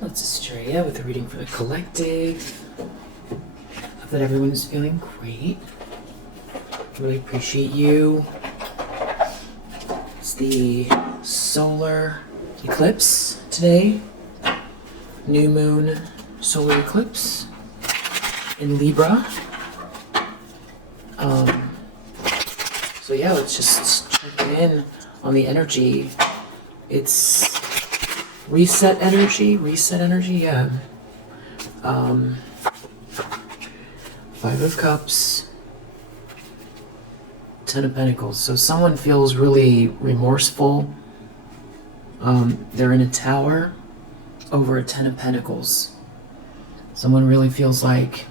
Let's Australia with a reading for the collective. Hope that everyone is feeling great. Really appreciate you. It's the solar eclipse today. New moon solar eclipse in Libra. So yeah, let's just check in on the energy. It's reset energy, yeah. 5 of Cups, 10 of Pentacles. So someone feels really remorseful. They're in a tower over a 10 of Pentacles. Someone really feels like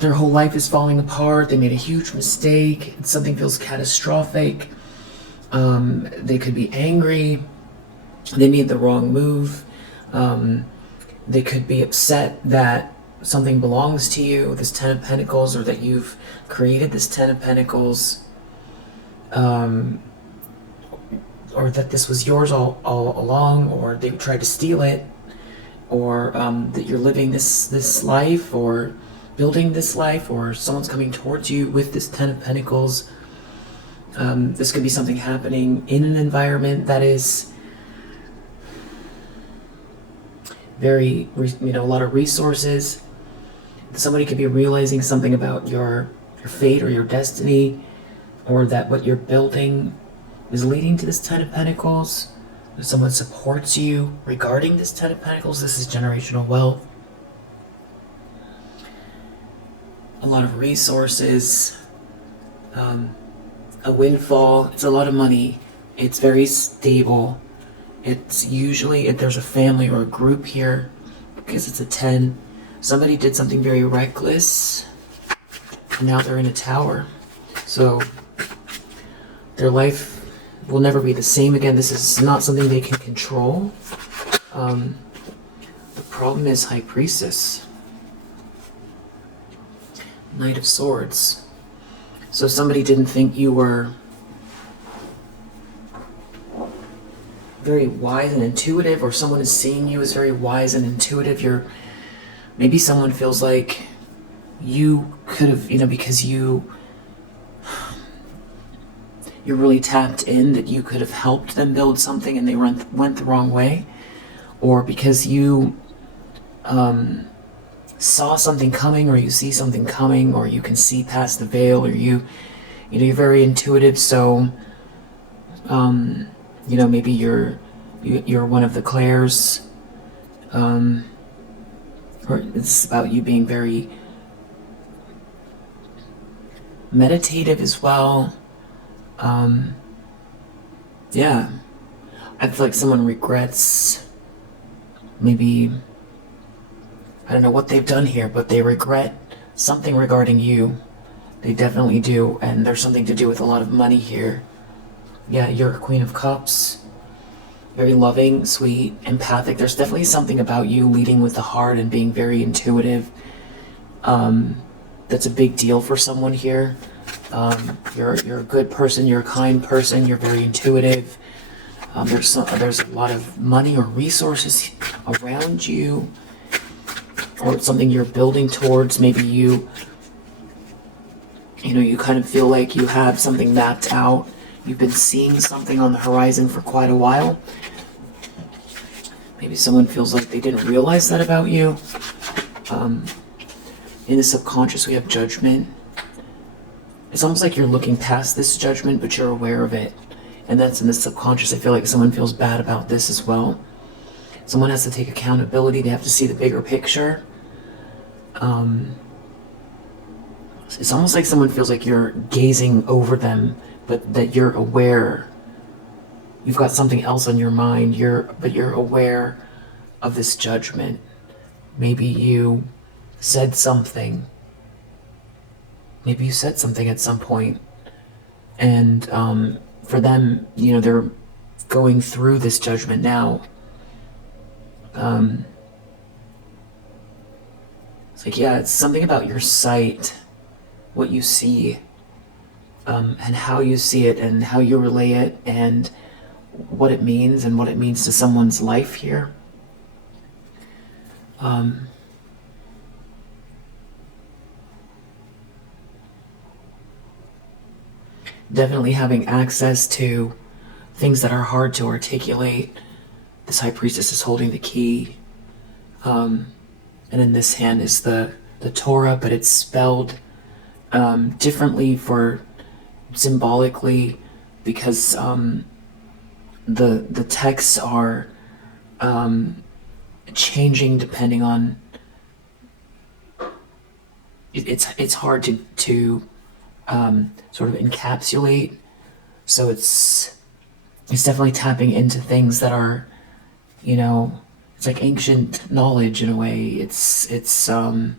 their whole life is falling apart. They made a huge mistake. Something feels catastrophic. They could be angry. They made the wrong move. They could be upset that something belongs to you, this 10 of Pentacles, or that you've created this 10 of Pentacles, or that this was yours all along, or they tried to steal it, or that you're living this life, or building this life, or someone's coming towards you with this 10 of Pentacles. This could be something happening in an environment that is very, a lot of resources. Somebody could be realizing something about your fate or your destiny, or that what you're building is leading to this 10 of Pentacles. If someone supports you regarding this 10 of Pentacles, this is generational wealth. A lot of resources, a windfall. It's a lot of money. It's very stable. It's usually, if there's a family or a group here, because it's a 10, somebody did something very reckless, and now they're in a tower. So their life will never be the same again. This is not something they can control. The problem is High Priestess. Knight of Swords. So somebody didn't think you were very wise and intuitive, or someone is seeing you as very wise and intuitive. Maybe someone feels like you could have, because you're really tapped in, that you could have helped them build something and they went the wrong way, or because you saw something coming, or you see something coming, or you can see past the veil, or you're very intuitive. So maybe you're one of the clairs, or it's about you being very meditative as well. Yeah, I feel like someone regrets, maybe, I don't know what they've done here, but they regret something regarding you. They definitely do, and there's something to do with a lot of money here. Yeah, you're a Queen of Cups. Very loving, sweet, empathic. There's definitely something about you leading with the heart and being very intuitive. That's a big deal for someone here. You're a good person. You're a kind person. You're very intuitive. There's a lot of money or resources around you, or it's something you're building towards. Maybe you kind of feel like you have something mapped out. You've been seeing something on the horizon for quite a while. Maybe someone feels like they didn't realize that about you. In the subconscious, we have judgment. It's almost like you're looking past this judgment, but you're aware of it. And that's in the subconscious. I feel like someone feels bad about this as well. Someone has to take accountability. They have to see the bigger picture. It's almost like someone feels like you're gazing over them, but that you're aware. You've got something else on your mind, but you're aware of this judgment. Maybe you said something. Maybe you said something at some point. And for them, they're going through this judgment now. It's like, yeah, it's something about your sight, what you see, and how you see it, and how you relay it, and what it means and what it means to someone's life here. Definitely having access to things that are hard to articulate. This High Priestess is holding the key. And in this hand is the Torah, but it's spelled differently for symbolically, because the texts are changing depending on it's hard to sort of encapsulate. So it's definitely tapping into things that are, you know, it's like ancient knowledge in a way. It's I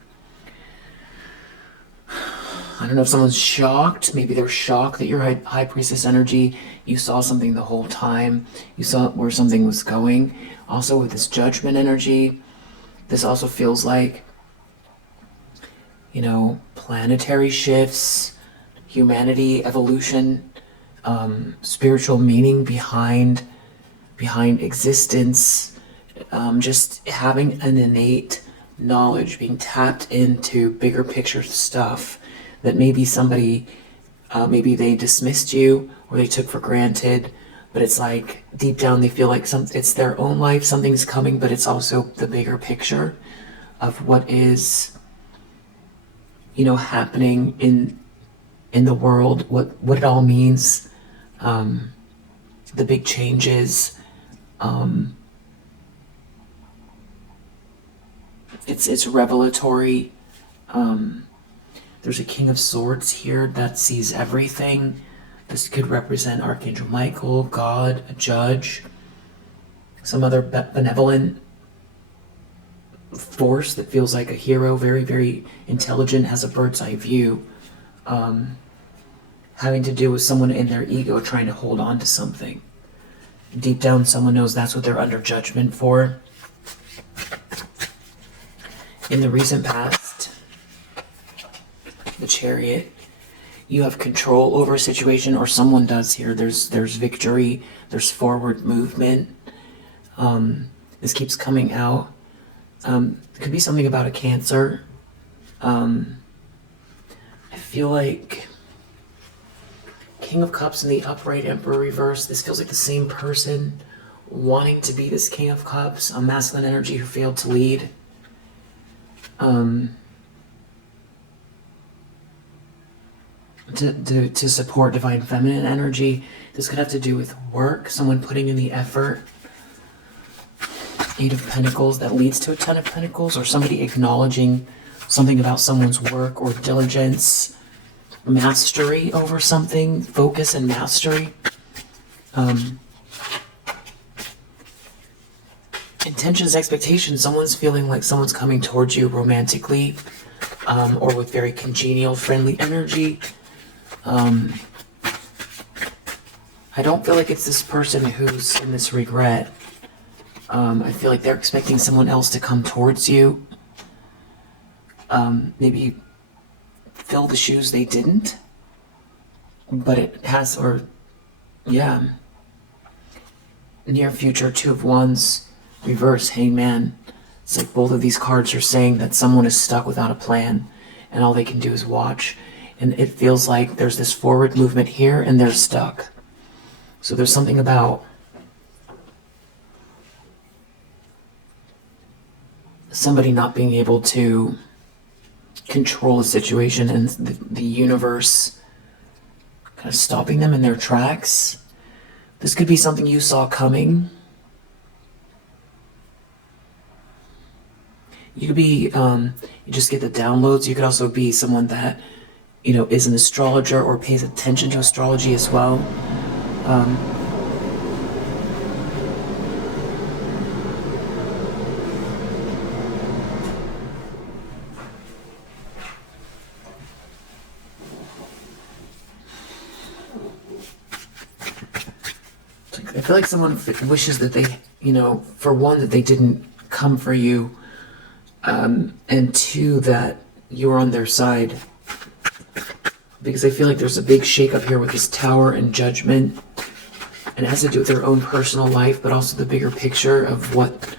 don't know if someone's shocked. Maybe they're shocked that you're High Priestess energy. You saw something the whole time. You saw where something was going. Also with this Judgment energy, this also feels like, you know, planetary shifts, humanity, evolution, spiritual meaning behind existence, just having an innate knowledge, being tapped into bigger picture stuff that maybe somebody, maybe they dismissed you or they took for granted, but it's like deep down they feel like it's their own life, something's coming, but it's also the bigger picture of what is, you know, happening in the world, what it all means, the big changes. It's revelatory. There's a King of Swords here that sees everything. This could represent Archangel Michael, God, a judge, some other benevolent force that feels like a hero, very, very intelligent, has a bird's eye view, having to do with someone in their ego trying to hold on to something. Deep down, someone knows that's what they're under judgment for. In the recent past, the Chariot, you have control over a situation, or someone does here. There's victory, there's forward movement. This keeps coming out. It could be something about a Cancer. I feel like King of Cups and the upright Emperor reverse. This feels like the same person wanting to be this King of Cups, a masculine energy who failed to lead. To support divine feminine energy. This could have to do with work, someone putting in the effort. Eight of Pentacles that leads to a Ten of Pentacles, or somebody acknowledging something about someone's work or diligence, mastery over something, focus and mastery. Intentions, expectations, someone's feeling like someone's coming towards you romantically, or with very congenial, friendly energy. I don't feel like it's this person who's in this regret. I feel like they're expecting someone else to come towards you. Maybe fill the shoes they didn't. But it has, or, yeah. Near future, Two of Wands, reverse, Hangman. It's like both of these cards are saying that someone is stuck without a plan, and all they can do is watch. And it feels like there's this forward movement here, and they're stuck. So there's something about somebody not being able to control a situation, and the universe kind of stopping them in their tracks. This could be something you saw coming. You could be, you just get the downloads. You could also be someone that, you know, is an astrologer or pays attention to astrology as well. I feel like someone wishes that they, you know, for one, that they didn't come for you, and two, that you were on their side. Because I feel like there's a big shakeup here with this Tower and Judgment. And it has to do with their own personal life, but also the bigger picture of what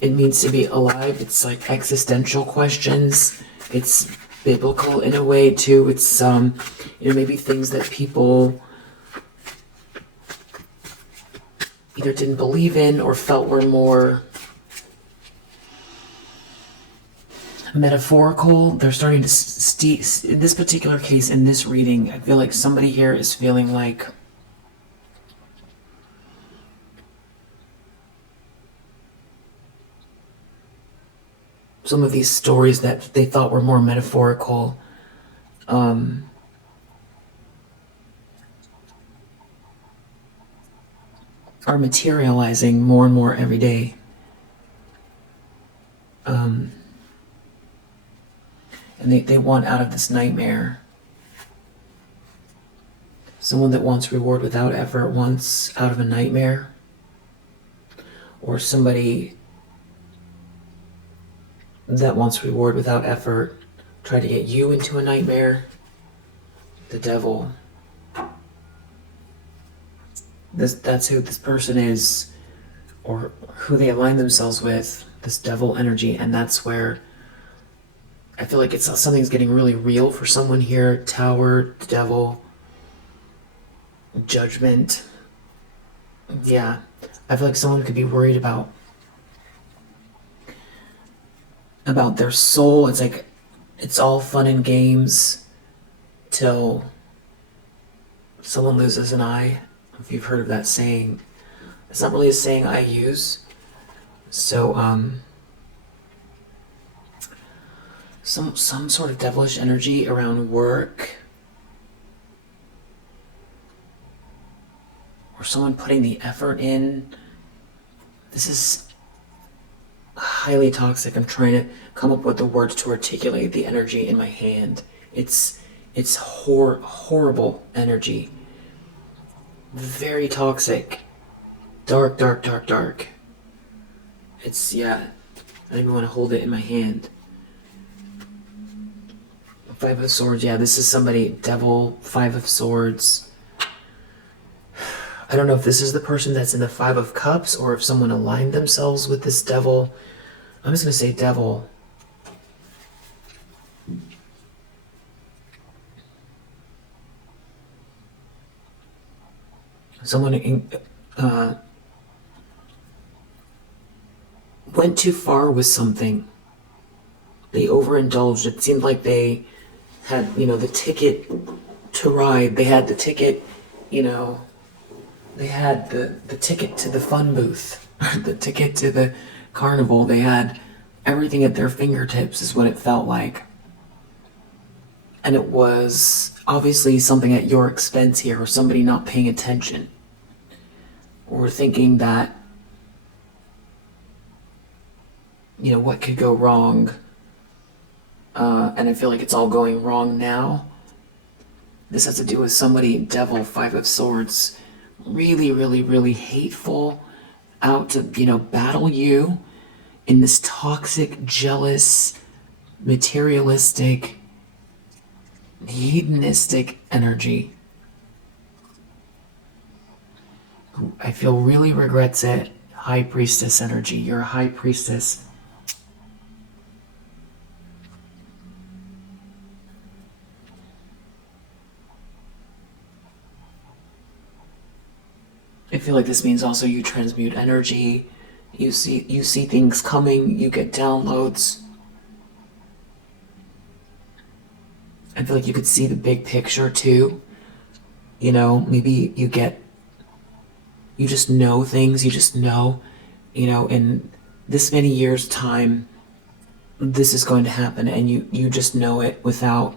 it means to be alive. It's like existential questions. It's biblical in a way too. It's maybe things that people either didn't believe in or felt were more metaphorical. They're starting to in this particular case, in this reading, I feel like somebody here is feeling like some of these stories that they thought were more metaphorical are materializing more and more every day. And they want out of this nightmare. Someone that wants reward without effort wants out of a nightmare. Or somebody that wants reward without effort try to get you into a nightmare. The devil. That's who this person is, or who they align themselves with, this devil energy. And that's where I feel like something's getting really real for someone here. Tower, the devil, judgment. Yeah, I feel like someone could be worried about their soul. It's like it's all fun and games till someone loses an eye. If you've heard of that saying, it's not really a saying I use. So some sort of devilish energy around work, or someone putting the effort in. This is highly toxic. I'm trying to come up with the words to articulate the energy in my hand. It's horrible energy. Very toxic. Dark. It's, yeah, I don't even want to hold it in my hand. Five of Swords, yeah, this is somebody, devil, Five of Swords. I don't know if this is the person that's in the Five of Cups or if someone aligned themselves with this devil. I'm just going to say devil. Someone went too far with something. They overindulged. It seemed like they had, the ticket to ride. They had the ticket, they had the ticket to the fun booth, the ticket to the carnival. They had everything at their fingertips is what it felt like. And it was obviously something at your expense here, or somebody not paying attention, or thinking that, what could go wrong. And I feel like it's all going wrong now. This has to do with somebody, devil, Five of Swords, really, really, really hateful, out to, battle you in this toxic, jealous, materialistic, hedonistic energy. I feel really regrets it. High Priestess energy. You're a High Priestess. I feel like this means also you transmute energy. You see things coming. You get downloads. I feel like you could see the big picture too. Maybe you just know things. You just know, in this many years' time, this is going to happen, and you just know it without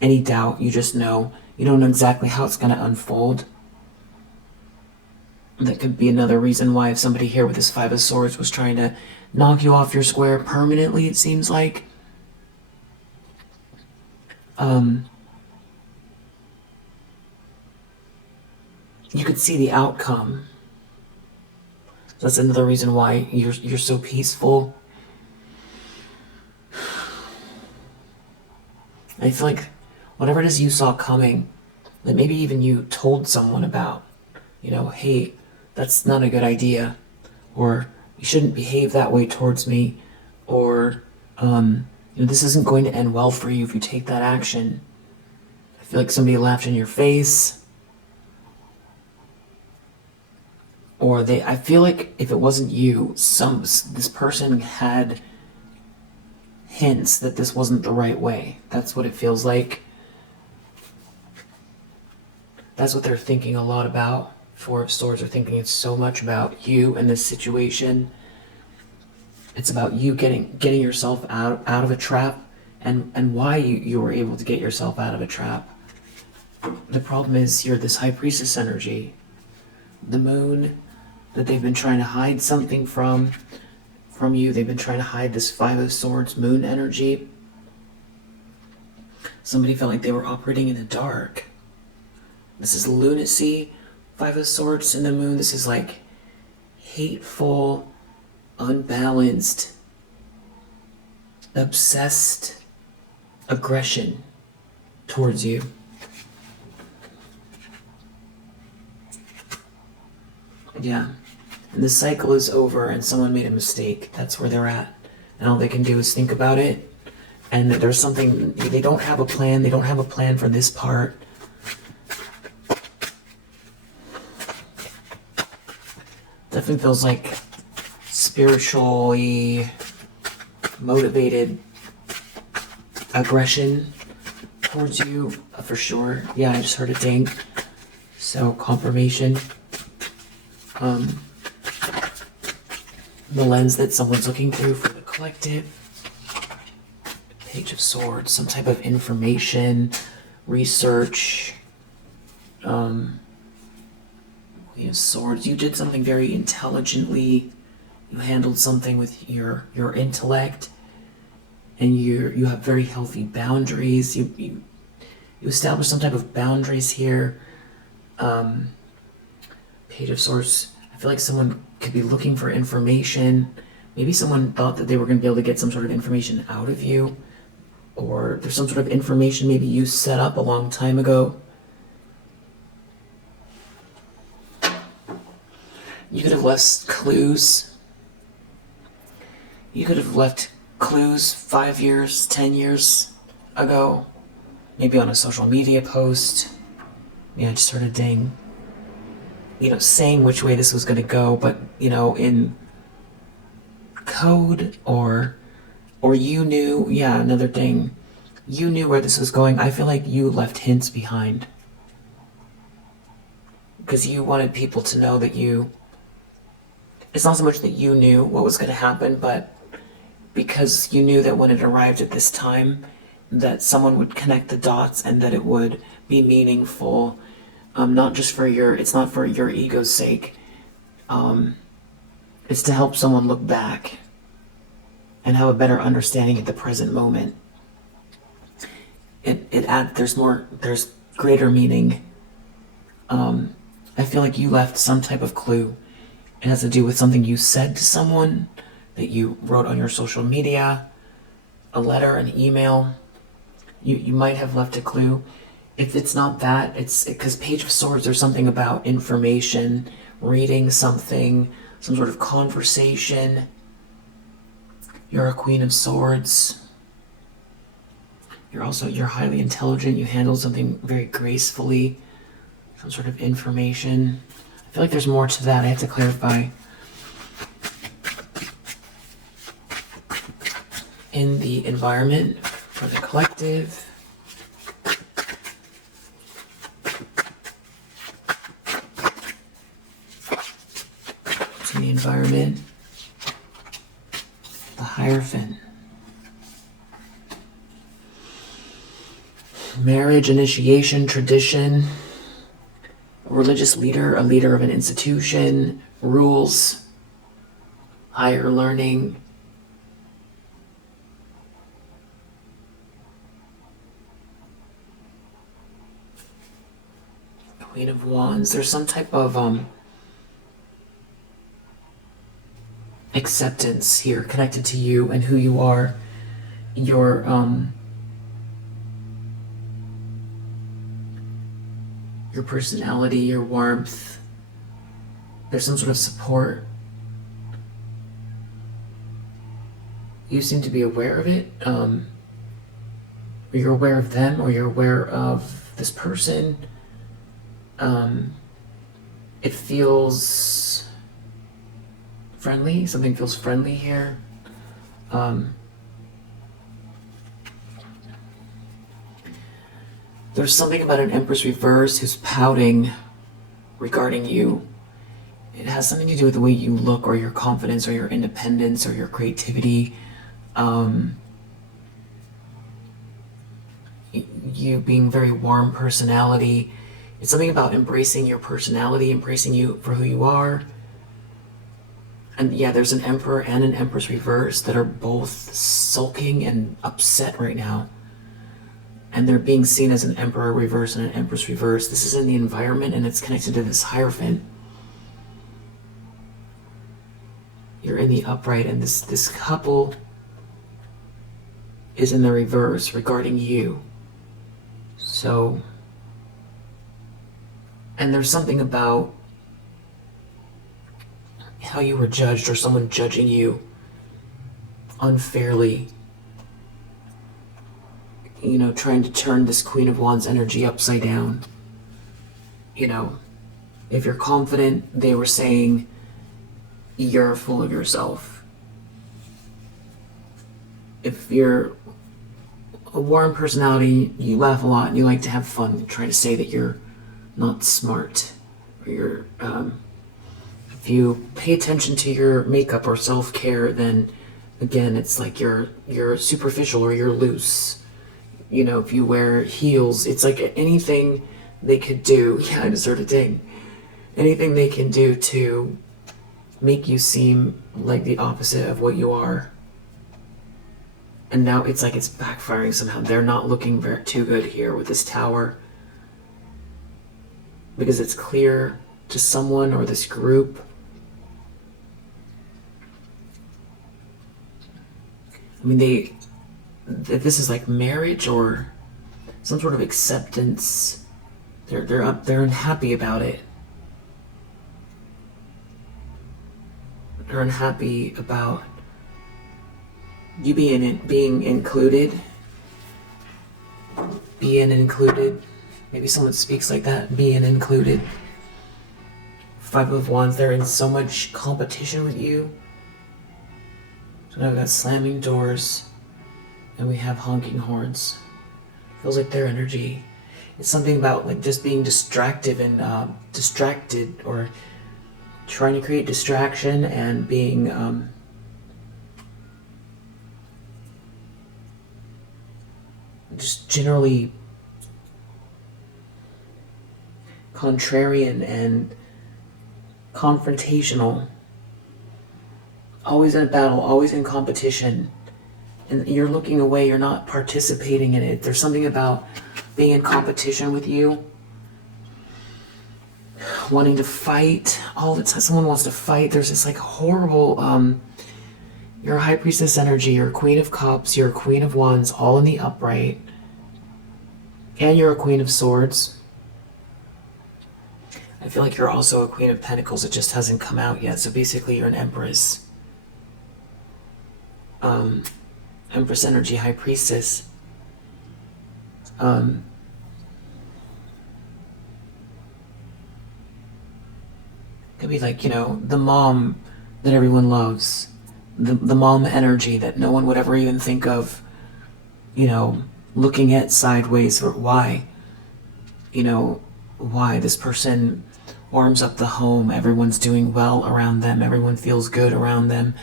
any doubt. You just know. You don't know exactly how it's going to unfold. That could be another reason why if somebody here with this Five of Swords was trying to knock you off your square permanently, it seems like. You could see the outcome. That's another reason why you're so peaceful. I feel like whatever it is you saw coming, that maybe even you told someone about, hey, that's not a good idea, or you shouldn't behave that way towards me, or this isn't going to end well for you if you take that action. I feel like somebody laughed in your face, or I feel like if it wasn't you, this person had hints that this wasn't the right way. That's what it feels like. That's what they're thinking a lot about. Four of Swords are thinking it's so much about you and this situation. It's about you getting yourself out of a trap, and why you were able to get yourself out of a trap. The problem is you're this High Priestess energy. The moon, that they've been trying to hide something from you. They've been trying to hide this Five of Swords moon energy. Somebody felt like they were operating in the dark. This is lunacy, Five of Swords in the moon. This is like hateful, unbalanced, obsessed aggression towards you. Yeah. And the cycle is over and someone made a mistake. That's where they're at. And all they can do is think about it. And that there's something, they don't have a plan. They don't have a plan for this part. Definitely feels like spiritually motivated aggression towards you, for sure. Yeah, I just heard a ding. So, confirmation. The lens that someone's looking through for the collective. Page of Swords, some type of information, research. Queen of Swords, you did something very intelligently. You handled something with your intellect, and you have very healthy boundaries. You established some type of boundaries here. Page of Swords, I feel like someone could be looking for information. Maybe someone thought that they were going to be able to get some sort of information out of you, or there's some sort of information maybe you set up a long time ago. You could have left clues. You could have left clues 5 years, 10 years ago. Maybe on a social media post. Yeah, I just heard a ding. Saying which way this was going to go, but, in code or you knew, yeah, another thing. You knew where this was going. I feel like you left hints behind. Because you wanted people to know that it's not so much that you knew what was going to happen, but because you knew that when it arrived at this time, that someone would connect the dots and that it would be meaningful. Not just it's not for your ego's sake. It's to help someone look back and have a better understanding at the present moment. There's greater meaning. I feel like you left some type of clue. It has to do with something you said to someone, that you wrote on your social media, a letter, an email. You might have left a clue. If it's not that, it's because Page of Swords, there's something about information, reading something, some sort of conversation. You're a Queen of Swords. You're highly intelligent. You handle something very gracefully, some sort of information. I feel like there's more to that. I have to clarify. In the environment for the collective. In the environment, the Hierophant. Marriage, initiation, tradition, a religious leader, a leader of an institution, rules, higher learning. Queen of Wands, there's some type of acceptance here connected to you and who you are, your personality, your warmth, there's some sort of support. You seem to be aware of it. Or you're aware of them, or you're aware of this person. It feels friendly. Something feels friendly here. There's something about an Empress reverse who's pouting regarding you. It has something to do with the way you look, or your confidence, or your independence, or your creativity. You being very warm personality. It's something about embracing your personality, embracing you for who you are. And yeah, there's an Emperor and an Empress reverse that are both sulking and upset right now. And they're being seen as an Emperor reverse and an Empress reverse. This is in the environment, and it's connected to this Hierophant. You're in the upright, and this couple is in the reverse regarding you. So, and there's something about how you were judged, or someone judging you unfairly. You know, trying to turn this Queen of Wands energy upside down. You know, if you're confident, they were saying you're full of yourself. If you're a warm personality, you laugh a lot and you like to have fun, trying to say that you're not smart, or you're if you pay attention to your makeup or self-care, then again it's like you're superficial, or you're loose. You know, if you wear heels, it's like anything they could do. Yeah, I just heard a ding. Anything they can do to make you seem like the opposite of what you are. And now it's like it's backfiring somehow. They're not looking too good here with this Tower. Because it's clear to someone or this group. I mean, this is like marriage or some sort of acceptance. They're unhappy about it. They're unhappy about you being included. Being included. Maybe someone speaks like that. Being included. Five of Wands. They're in so much competition with you. So now we've got slamming doors. And we have honking horns. Feels like their energy. It's something about like just being distracted and distracted, or trying to create distraction, and being just generally contrarian and confrontational. Always in a battle, always in competition. And you're looking away, you're not participating in it. There's something about being in competition with you. Wanting to fight all the time. Someone wants to fight. There's this like horrible, you're a High Priestess energy, you're a Queen of Cups, you're a Queen of Wands, all in the upright. And you're a Queen of Swords. I feel like you're also a Queen of Pentacles. It just hasn't come out yet. So basically you're an Empress. Empress energy, High Priestess. Could be like, you know, the mom that everyone loves. The mom energy that no one would ever even think of, you know, looking at sideways, or why. You know, why this person warms up the home. Everyone's doing well around them. Everyone feels good around them.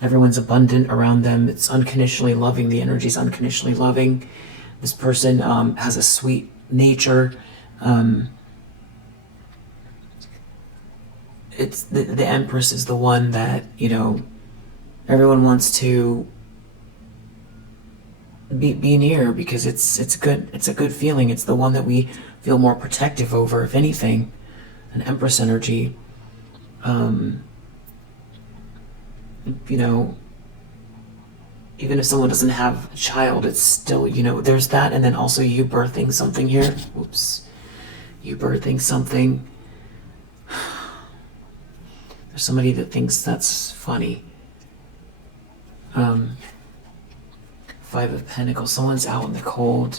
Everyone's abundant around them. It's unconditionally loving. The energy's unconditionally loving. This person has a sweet nature. It's the Empress is the one that, you know, everyone wants to be near, because it's good. It's a good feeling. It's the one that we feel more protective over, if anything. An Empress energy. You know, even if someone doesn't have a child, it's still, you know, there's that. And then also you birthing something here. Oops. You birthing something. There's somebody that thinks that's funny. Five of Pentacles. Someone's out in the cold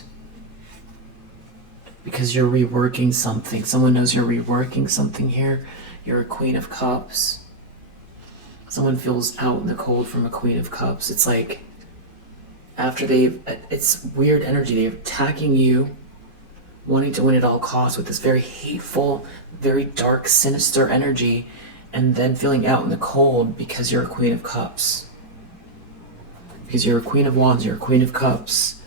because you're reworking something. Someone knows you're reworking something here. You're a Queen of Cups. Someone feels out in the cold from a Queen of Cups. It's like after it's weird energy. They're attacking you, wanting to win at all costs with this very hateful, very dark, sinister energy, and then feeling out in the cold because you're a Queen of Cups. Because you're a Queen of Wands, you're a Queen of Cups.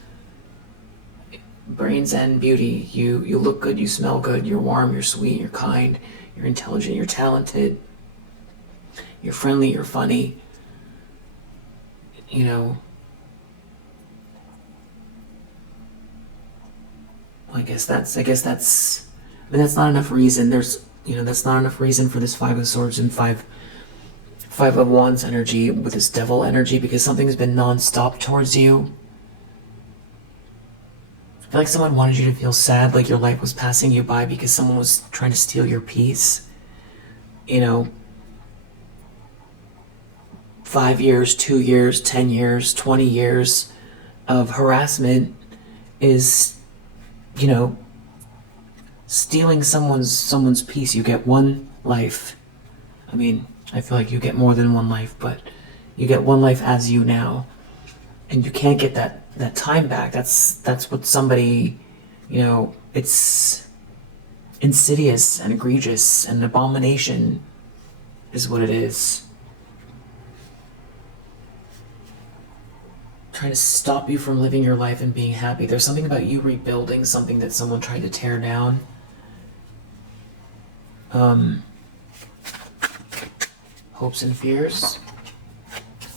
Brains and beauty. You look good, you smell good, you're warm, you're sweet, you're kind, you're intelligent, you're talented, you're friendly, you're funny. You know, I mean, that's not enough reason. That's not enough reason for this Five of Swords and Five of Wands energy with this Devil energy, because something's been non-stop towards you. I feel like someone wanted you to feel sad, like your life was passing you by because someone was trying to steal your peace. 5 years, 2 years, 10 years, 20 years of harassment is, stealing someone's peace. You get one life. I mean, I feel like you get more than one life, but you get one life as you now, and you can't get that time back. That's what somebody, it's insidious and egregious and abomination is what it is. Trying to stop you from living your life and being happy. There's something about you rebuilding something that someone tried to tear down. Hopes and fears.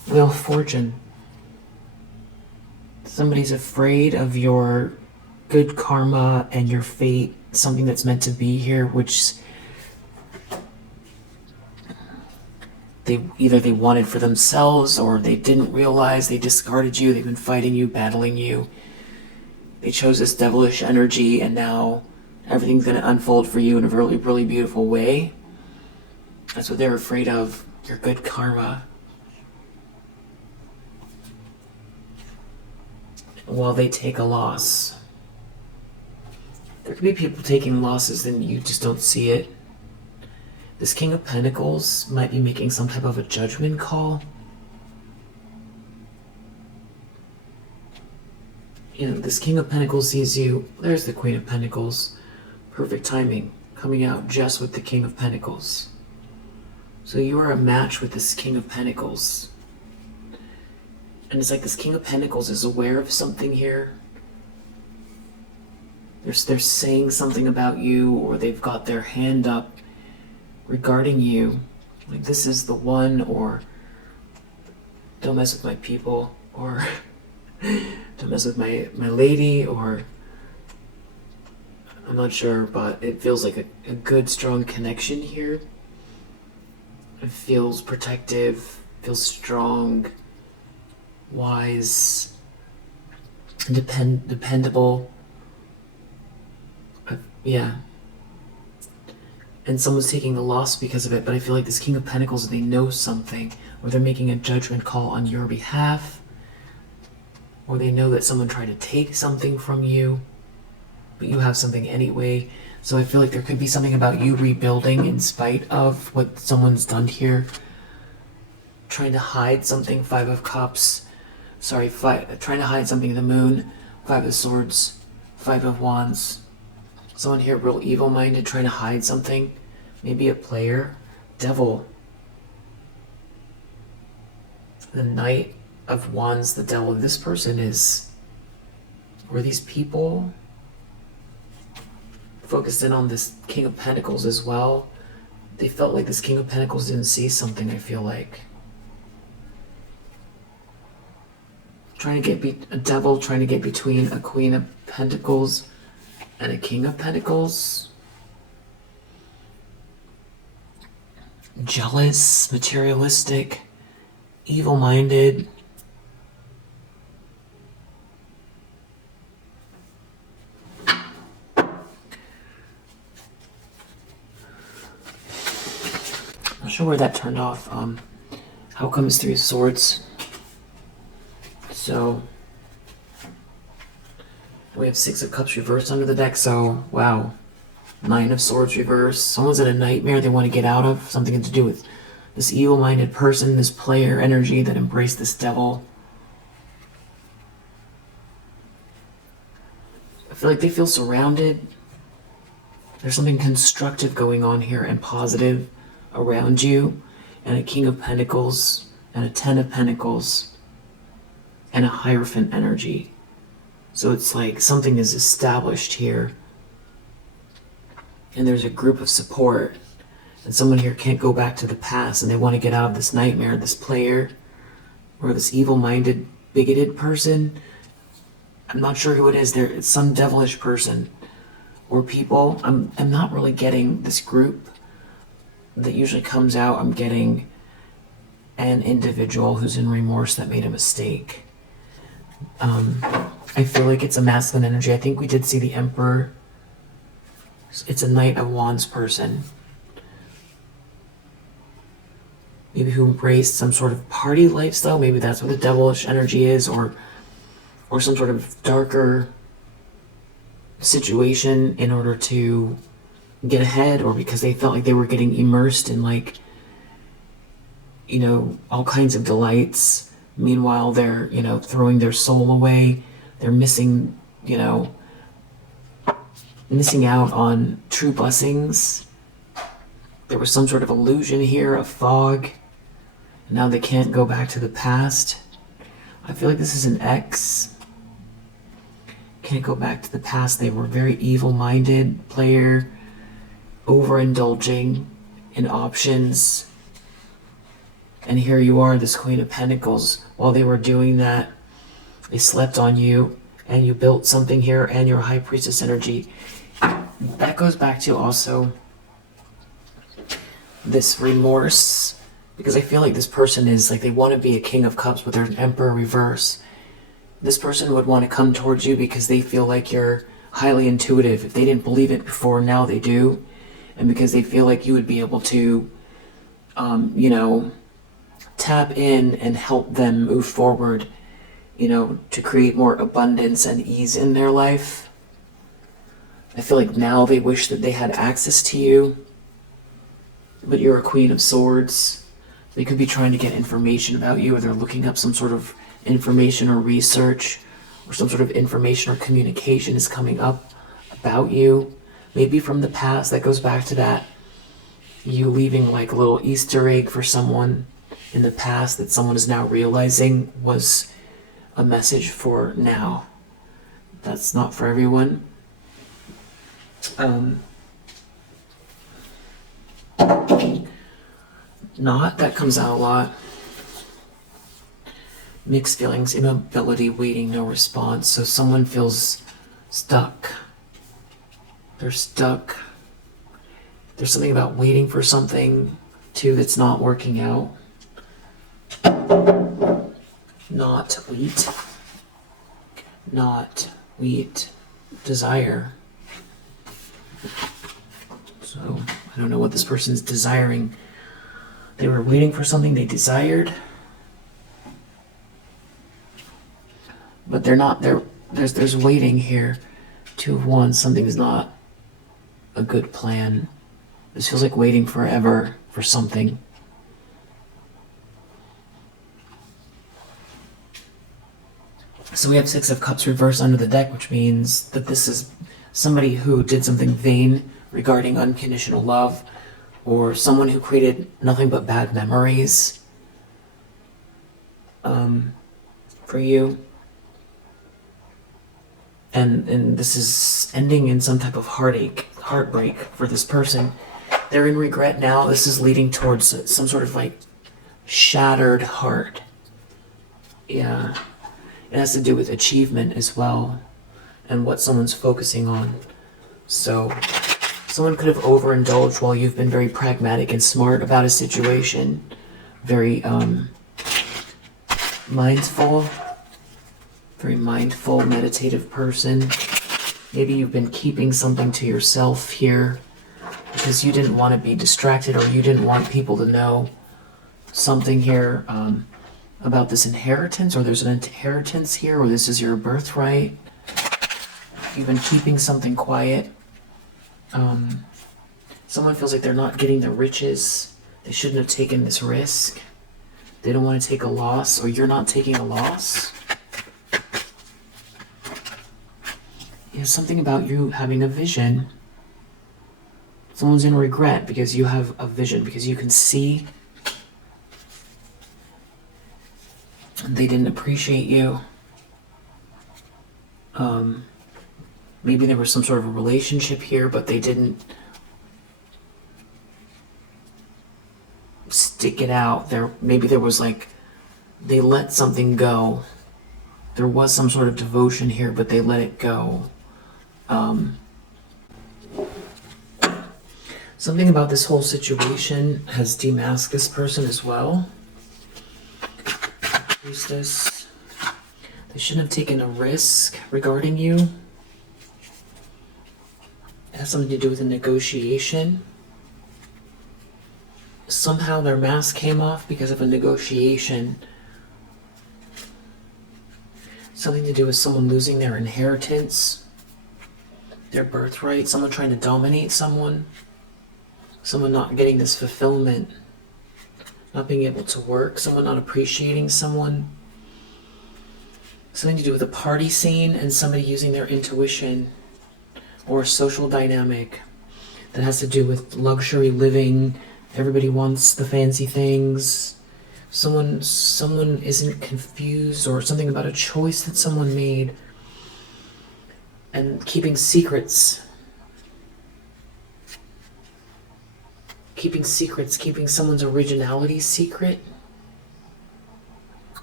Wheel of Fortune. Somebody's afraid of your good karma and your fate, something that's meant to be here, which they wanted for themselves, or they didn't realize. They discarded you. They've been fighting you, battling you. They chose this devilish energy, and now everything's going to unfold for you in a really, really beautiful way. That's what they're afraid of, your good karma. While they take a loss. There could be people taking losses and you just don't see it. This King of Pentacles might be making some type of a judgment call. This King of Pentacles sees you. There's the Queen of Pentacles. Perfect timing. Coming out just with the King of Pentacles. So you are a match with this King of Pentacles. And it's like this King of Pentacles is aware of something here. They're saying something about you, or they've got their hand up regarding you. Like, this is the one, or don't mess with my people, or don't mess with my lady, or I'm not sure, but it feels like a good, strong connection here. It feels protective, feels strong, wise, dependable. Yeah. And someone's taking a loss because of it, but I feel like this King of Pentacles, they know something, or they're making a judgment call on your behalf, or they know that someone tried to take something from you, but you have something anyway. So I feel like there could be something about you rebuilding in spite of what someone's done here. Trying to hide something, Five of Cups. Trying to hide something in the Moon, Five of Swords, Five of Wands. Someone here real evil-minded, trying to hide something. Maybe a player. Devil. The Knight of Wands, the Devil. This person were these people focused in on this King of Pentacles as well. They felt like this King of Pentacles didn't see something, I feel like. A devil trying to get between a Queen of Pentacles and a King of Pentacles. Jealous, materialistic, evil-minded. sure where that turned off. Outcome is 3 of Swords. So we have 6 of Cups reversed under the deck. So wow, 9 of Swords reversed. Someone's in a nightmare they want to get out of. Something to do with this evil-minded person, this player energy that embraced this devil. I feel like they feel surrounded. There's something constructive going on here and positive around you. And a King of Pentacles and a 10 of Pentacles and a Hierophant energy. So it's like something is established here. And there's a group of support. And someone here can't go back to the past and they want to get out of this nightmare, this player, or this evil-minded, bigoted person. I'm not sure who it is. It's some devilish person or people. I'm not really getting this group that usually comes out. I'm getting an individual who's in remorse that made a mistake. I feel like it's a masculine energy. I think we did see the Emperor. It's a Knight of Wands person. Maybe who embraced some sort of party lifestyle. Maybe that's what the devilish energy is, or some sort of darker situation in order to get ahead, or because they felt like they were getting immersed in, like, you know, all kinds of delights. Meanwhile, they're, you know, throwing their soul away. They're missing, you know, missing out on true blessings. There was some sort of illusion here, a fog. Now they can't go back to the past. I feel like this is an ex. Can't go back to the past. They were very evil-minded player, overindulging in options. And here you are, this Queen of Pentacles. While they were doing that, they slept on you, and you built something here, and your High Priestess energy. That goes back to also this remorse, because I feel like this person is like, they want to be a King of Cups, but they're an Emperor reverse. This person would want to come towards you because they feel like you're highly intuitive. If they didn't believe it before, now they do. And because they feel like you would be able to, you know, tap in and help them move forward, you know, to create more abundance and ease in their life. I feel like now they wish that they had access to you, but you're a Queen of Swords. They could be trying to get information about you, or they're looking up some sort of information or research, or some sort of information or communication is coming up about you. Maybe from the past. That goes back to that, you leaving like a little Easter egg for someone in the past that someone is now realizing was a message for now. That's not for everyone. Not, that comes out a lot. Mixed feelings, immobility, waiting, no response. So someone feels stuck. They're stuck. There's something about waiting for something too that's not working out. Not wheat. Not wheat. Desire. So I don't know what this person's desiring. They were waiting for something they desired, but they're not there. There's waiting here. 2 of Wands. Something's not a good plan. This feels like waiting forever for something. So we have 6 of Cups reversed under the deck, which means that this is somebody who did something vain regarding unconditional love, or someone who created nothing but bad memories for you. And this is ending in some type of heartbreak for this person. They're in regret now. This is leading towards some sort of like shattered heart. Yeah. It has to do with achievement as well, and what someone's focusing on. So someone could have overindulged while you've been very pragmatic and smart about a situation. Very mindful, meditative person. Maybe you've been keeping something to yourself here. because you didn't want to be distracted, or you didn't want people to know something here about this inheritance, or there's an inheritance here, or this is your birthright. You've been keeping something quiet. Someone feels like they're not getting the riches. They shouldn't have taken this risk. They don't want to take a loss, or you're not taking a loss. There's something about you having a vision. Someone's in regret because you have a vision, because you can see they didn't appreciate you. Maybe there was some sort of a relationship here, but they didn't stick it out. Maybe there was like, they let something go. There was some sort of devotion here, but they let it go. Something about this whole situation has demasked this person as well. Priestess. They shouldn't have taken a risk regarding you. It has something to do with a negotiation. Somehow their mask came off because of a negotiation. Something to do with someone losing their inheritance, their birthright, someone trying to dominate someone, someone not getting this fulfillment, not being able to work, someone not appreciating someone. Something to do with a party scene and somebody using their intuition, or a social dynamic that has to do with luxury living. Everybody wants the fancy things. Someone isn't confused, or something about a choice that someone made, and keeping secrets. Keeping someone's originality secret,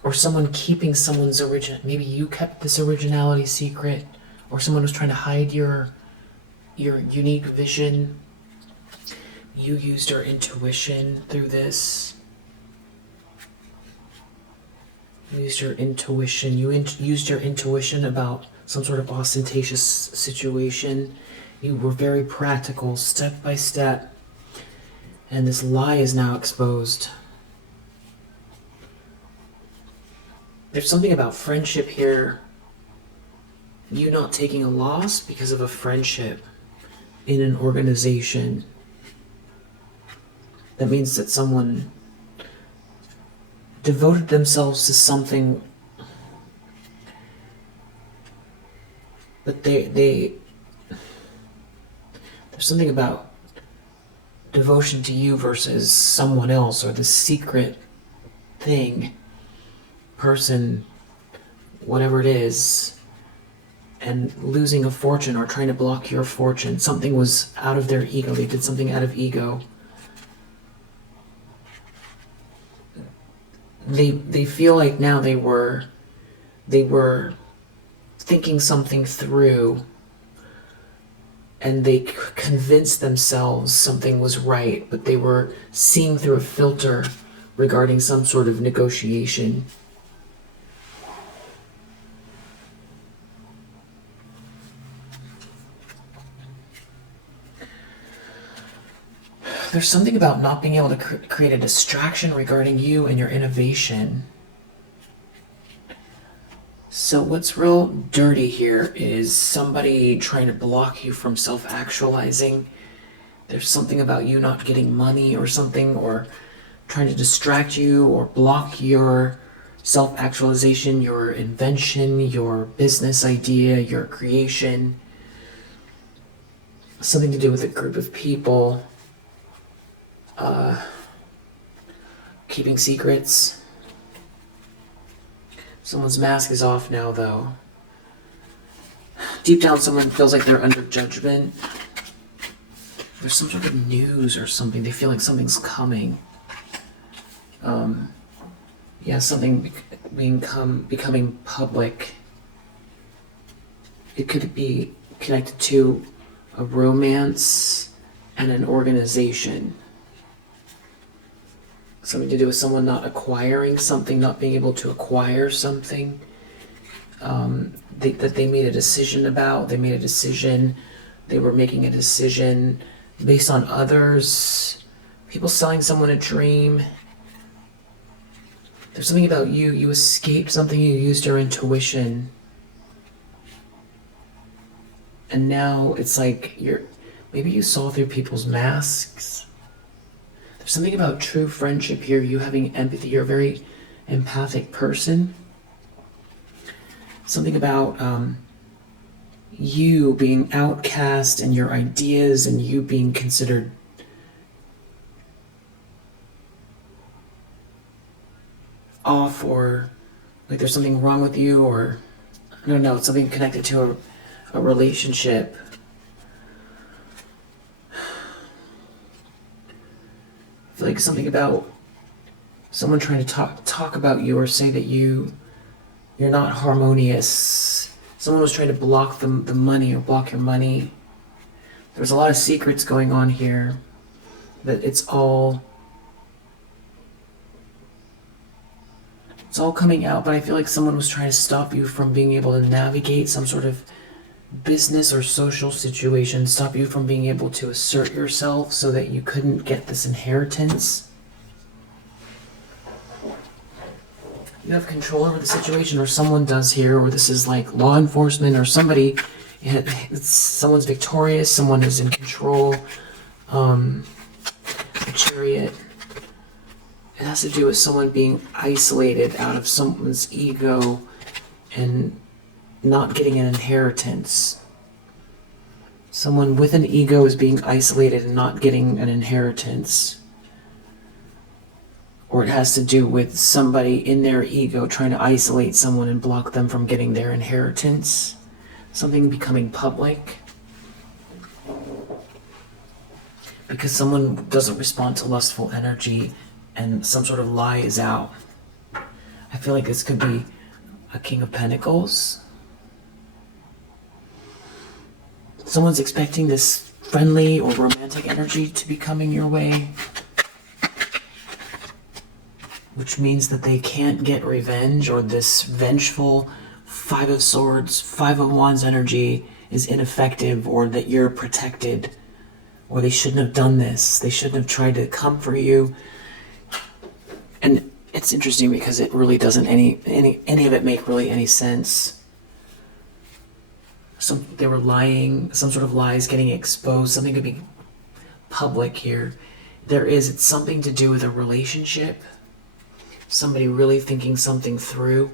or someone keeping someone's maybe you kept this originality secret, or someone was trying to hide your unique vision. You used your intuition through this. You used your intuition. You used your intuition about some sort of ostentatious situation. You were very practical, step by step. And this lie is now exposed. There's something about friendship here. You not taking a loss because of a friendship in an organization. That means that someone devoted themselves to something, but there's something about devotion to you versus someone else, or the secret thing, person, whatever it is, and losing a fortune or trying to block your fortune. Something was out of their ego. They did something out of ego. They feel like now they were thinking something through, and they convinced themselves something was right, but they were seeing through a filter regarding some sort of negotiation. There's something about not being able to create a distraction regarding you and your innovation. So what's real dirty here is somebody trying to block you from self-actualizing. There's something about you not getting money or something, or trying to distract you or block your self-actualization, your invention, your business idea, your creation. Something to do with a group of people. Keeping secrets. Someone's mask is off now, though. Deep down, someone feels like they're under judgment. There's some sort of news or something. They feel like something's coming. Something becoming public. It could be connected to a romance and an organization. Something to do with someone not acquiring something, not being able to acquire something that they made a decision about. They made a decision. They were making a decision. based on others, people selling someone a dream. There's something about you escaped something, you used your intuition. And now it's like maybe you saw through people's masks. There's something about true friendship here, you having empathy, you're a very empathic person. Something about you being outcast and your ideas and you being considered off, or like there's something wrong with you, or I don't know, something connected to a relationship. I feel like something about someone trying to talk about you or say that you're not harmonious. Someone was trying to block the money or block your money. There's a lot of secrets going on here, but it's all coming out, but I feel like someone was trying to stop you from being able to navigate some sort of business or social situation, stop you from being able to assert yourself so that you couldn't get this inheritance. You have control over the situation, or someone does here, or this is like law enforcement or somebody. Someone's victorious, someone is in control. A Chariot. It has to do with someone being isolated out of someone's ego and not getting an inheritance. Someone with an ego is being isolated and not getting an inheritance. Or it has to do with somebody in their ego trying to isolate someone and block them from getting their inheritance. Something becoming public. Because someone doesn't respond to lustful energy and some sort of lie is out. I feel like this could be a King of Pentacles. Someone's expecting this friendly or romantic energy to be coming your way, which means that they can't get revenge, or this vengeful Five of Swords, Five of Wands energy is ineffective, or that you're protected, or they shouldn't have done this. They shouldn't have tried to come for you. And it's interesting because it really doesn't any of it make really any sense. They were lying, some sort of lies getting exposed. Something could be public here. It's something to do with a relationship. Somebody really thinking something through.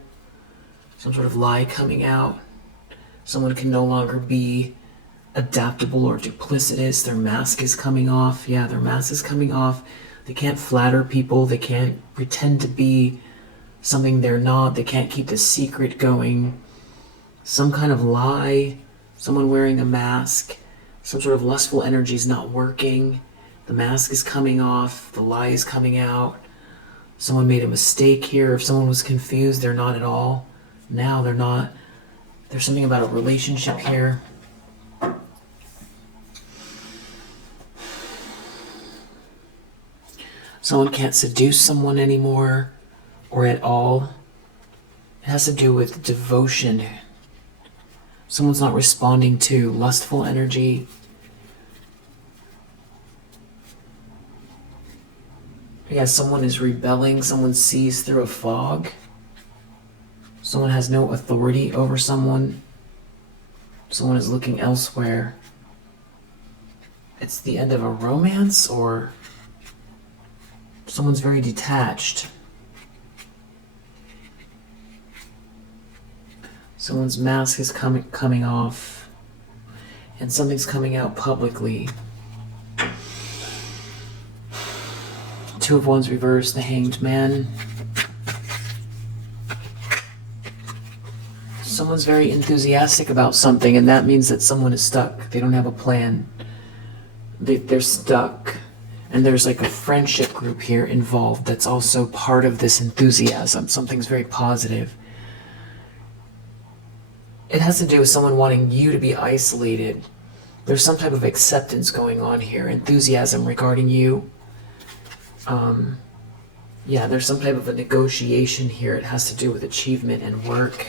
Some sort of lie coming out. Someone can no longer be adaptable or duplicitous. Their mask is coming off. Yeah, their mask is coming off. They can't flatter people. They can't pretend to be something they're not. They can't keep the secret going. Some kind of lie. Someone wearing a mask. Some sort of lustful energy is not working. The mask is coming off. The lie is coming out. Someone made a mistake here. If someone was confused, they're not at all. Now they're not. There's something about a relationship here. Someone can't seduce someone anymore, or at all. It has to do with devotion. Someone's not responding to lustful energy. Yeah, someone is rebelling. Someone sees through a fog. Someone has no authority over someone. Someone is looking elsewhere. It's the end of a romance, or someone's very detached. Someone's mask is coming off, and something's coming out publicly. Two of Wands reversed, the Hanged Man. Someone's very enthusiastic about something, and that means that someone is stuck. They don't have a plan. They're stuck. And there's like a friendship group here involved that's also part of this enthusiasm. Something's very positive. It has to do with someone wanting you to be isolated. There's some type of acceptance going on here, enthusiasm regarding you. Yeah, there's some type of a negotiation here. It has to do with achievement and work.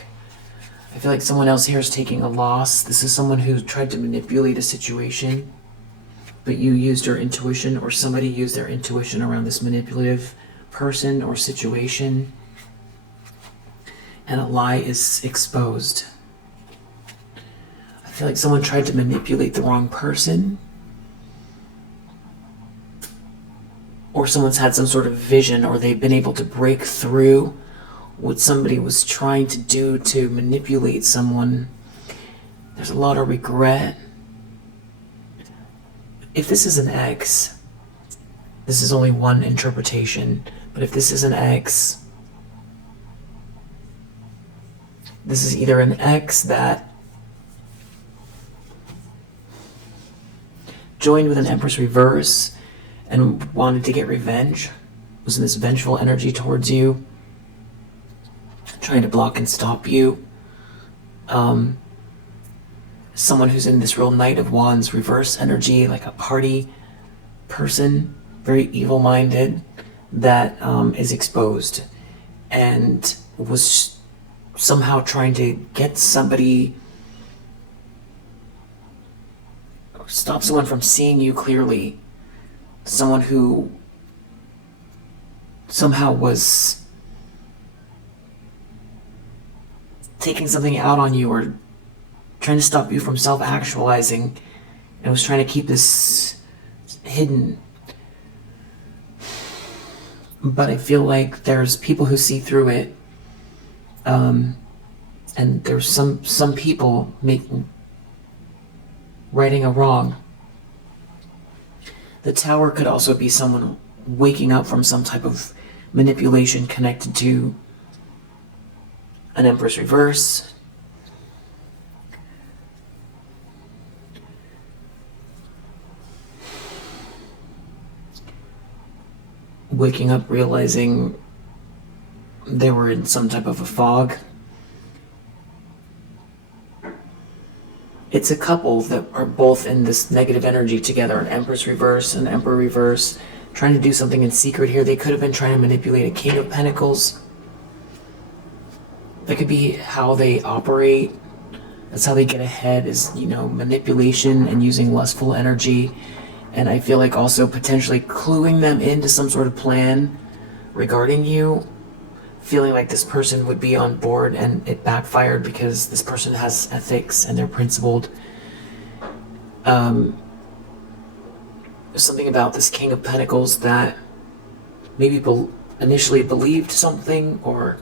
I feel like someone else here is taking a loss. This is someone who tried to manipulate a situation. but you used your intuition, or somebody used their intuition around this manipulative person or situation, and a lie is exposed. I feel like someone tried to manipulate the wrong person, or someone's had some sort of vision, or they've been able to break through what somebody was trying to do to manipulate someone. There's a lot of regret. If this is an ex, this is only one interpretation, but if this is an ex, this is either an ex that joined with an Empress reverse and wanted to get revenge, was in this vengeful energy towards you, trying to block and stop you. Someone who's in this real Knight of Wands reverse energy, like a party person, very evil-minded, that is exposed and was somehow trying to get somebody, or stop someone from seeing you clearly. Someone who somehow was taking something out on you, or trying to stop you from self-actualizing, and was trying to keep this hidden. But I feel like there's people who see through it, and there's some people righting a wrong. The Tower could also be someone waking up from some type of manipulation connected to an Empress reverse. Waking up realizing they were in some type of a fog. It's a couple that are both in this negative energy together, an Empress reverse and Emperor reverse, trying to do something in secret here. They could have been trying to manipulate a King of Pentacles. That could be how they operate. That's how they get ahead, is, manipulation and using lustful energy. And I feel like also potentially cluing them into some sort of plan regarding you, feeling like this person would be on board, and it backfired because this person has ethics and they're principled. There's something about this King of Pentacles that maybe initially believed something, or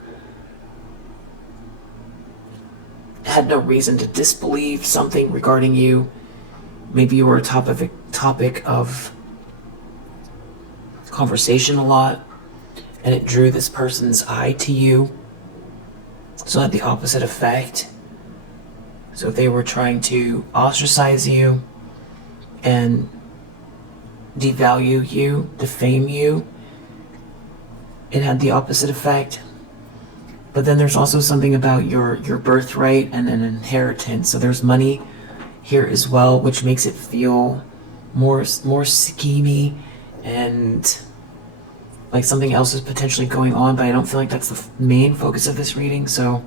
had no reason to disbelieve something regarding you. Maybe you were a topic of conversation a lot, and it drew this person's eye to you. So it had the opposite effect. So if they were trying to ostracize you and devalue you, defame you, it had the opposite effect. But then there's also something about your birthright and an inheritance. So there's money here as well, which makes it feel more schemy and like something else is potentially going on, but I don't feel like that's the main focus of this reading. So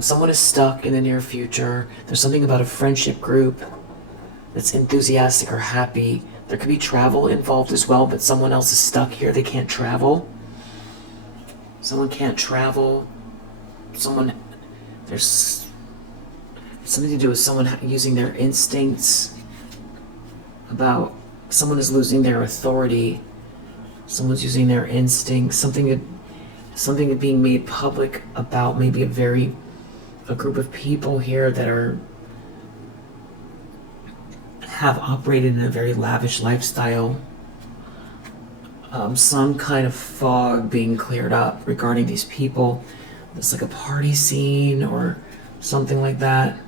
someone is stuck in the near future. There's something about a friendship group that's enthusiastic or happy. There could be travel involved as well, but someone else is stuck here. They can't travel. Someone can't travel. There's something to do with someone using their instincts. About someone is losing their authority. Someone's using their instincts. Something being made public about maybe a group of people here that have operated in a very lavish lifestyle. Some kind of fog being cleared up regarding these people. It's like a party scene or something like that.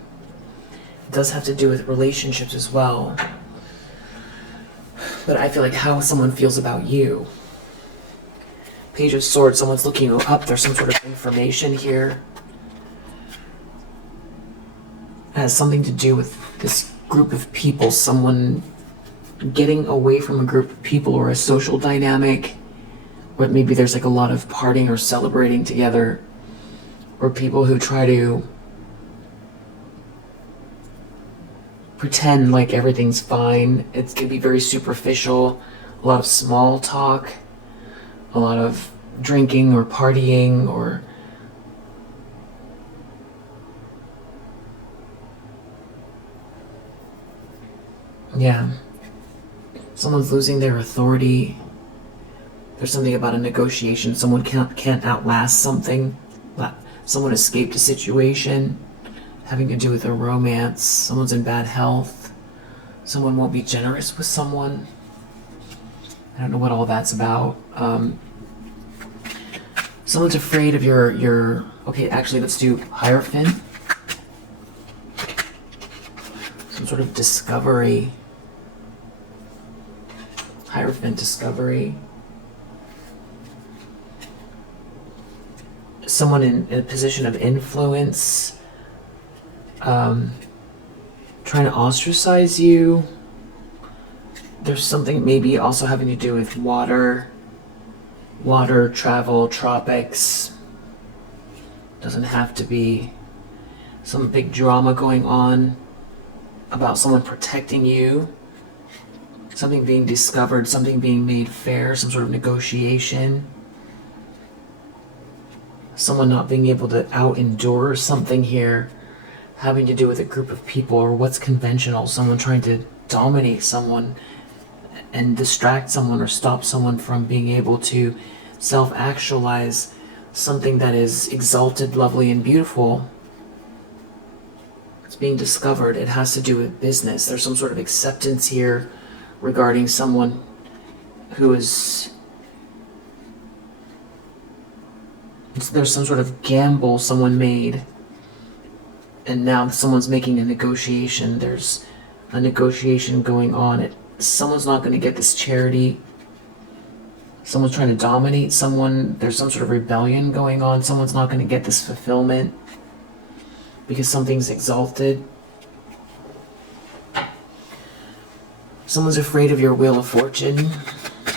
It does have to do with relationships as well. But I feel like how someone feels about you. Page of Swords, someone's looking up. There's some sort of information here. It has something to do with this group of people. Someone getting away from a group of people or a social dynamic. Or maybe there's like a lot of partying or celebrating together. Or people who try to pretend like everything's fine. It can be very superficial, a lot of small talk, a lot of drinking or partying, or yeah, someone's losing their authority. There's something about a negotiation. Someone can't outlast something. Someone escaped a situation having to do with a romance. Someone's in bad health. Someone won't be generous with someone. I don't know what all that's about. Someone's afraid of your. Okay, actually, let's do Hierophant. Some sort of discovery. Hierophant discovery. Someone in a position of influence, trying to ostracize you. There's something maybe also having to do with water, travel, tropics. Doesn't have to be some big drama going on about someone protecting you. Something being discovered, something being made fair, some sort of negotiation. Someone not being able to out-endure something here, having to do with a group of people or what's conventional. Someone trying to dominate someone and distract someone or stop someone from being able to self-actualize something that is exalted, lovely, and beautiful. It's being discovered. It has to do with business. There's some sort of acceptance here regarding someone who is... There's some sort of gamble someone made, and now someone's making a negotiation. There's a negotiation going on. Someone's not going to get this charity. Someone's trying to dominate someone. There's some sort of rebellion going on. Someone's not going to get this fulfillment because something's exalted. Someone's afraid of your wheel of fortune,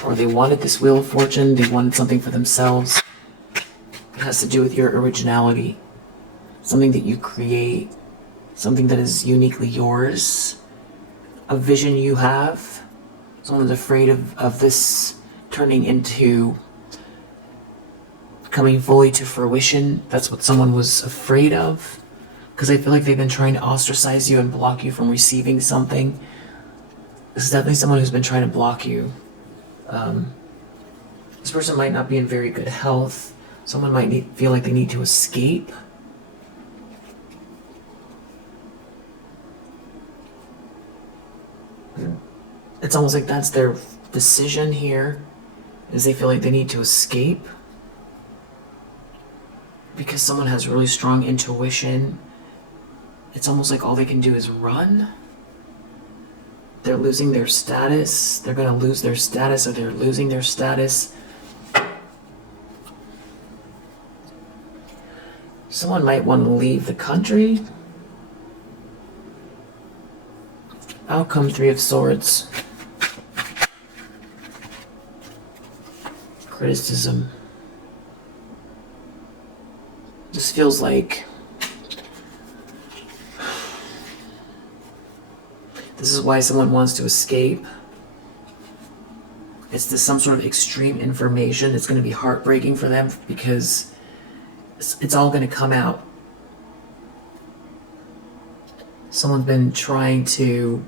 or they wanted this wheel of fortune. They wanted something for themselves. It has to do with your originality, something that you create, something that is uniquely yours, a vision you have. Someone's afraid of this turning into coming fully to fruition. That's what someone was afraid of, because I feel like they've been trying to ostracize you and block you from receiving something. This is definitely someone who's been trying to block you. This person might not be in very good health. Someone might feel like they need to escape. It's almost like that's their decision here, is they feel like they need to escape because someone has really strong intuition. It's almost like all they can do is run. They're losing their status. They're going to lose their status, or they're losing their status. Someone might want to leave the country. Outcome, Three of Swords. Criticism. This feels like this is why someone wants to escape. It's some sort of extreme information. It's going to be heartbreaking for them because it's all going to come out. Someone's been trying to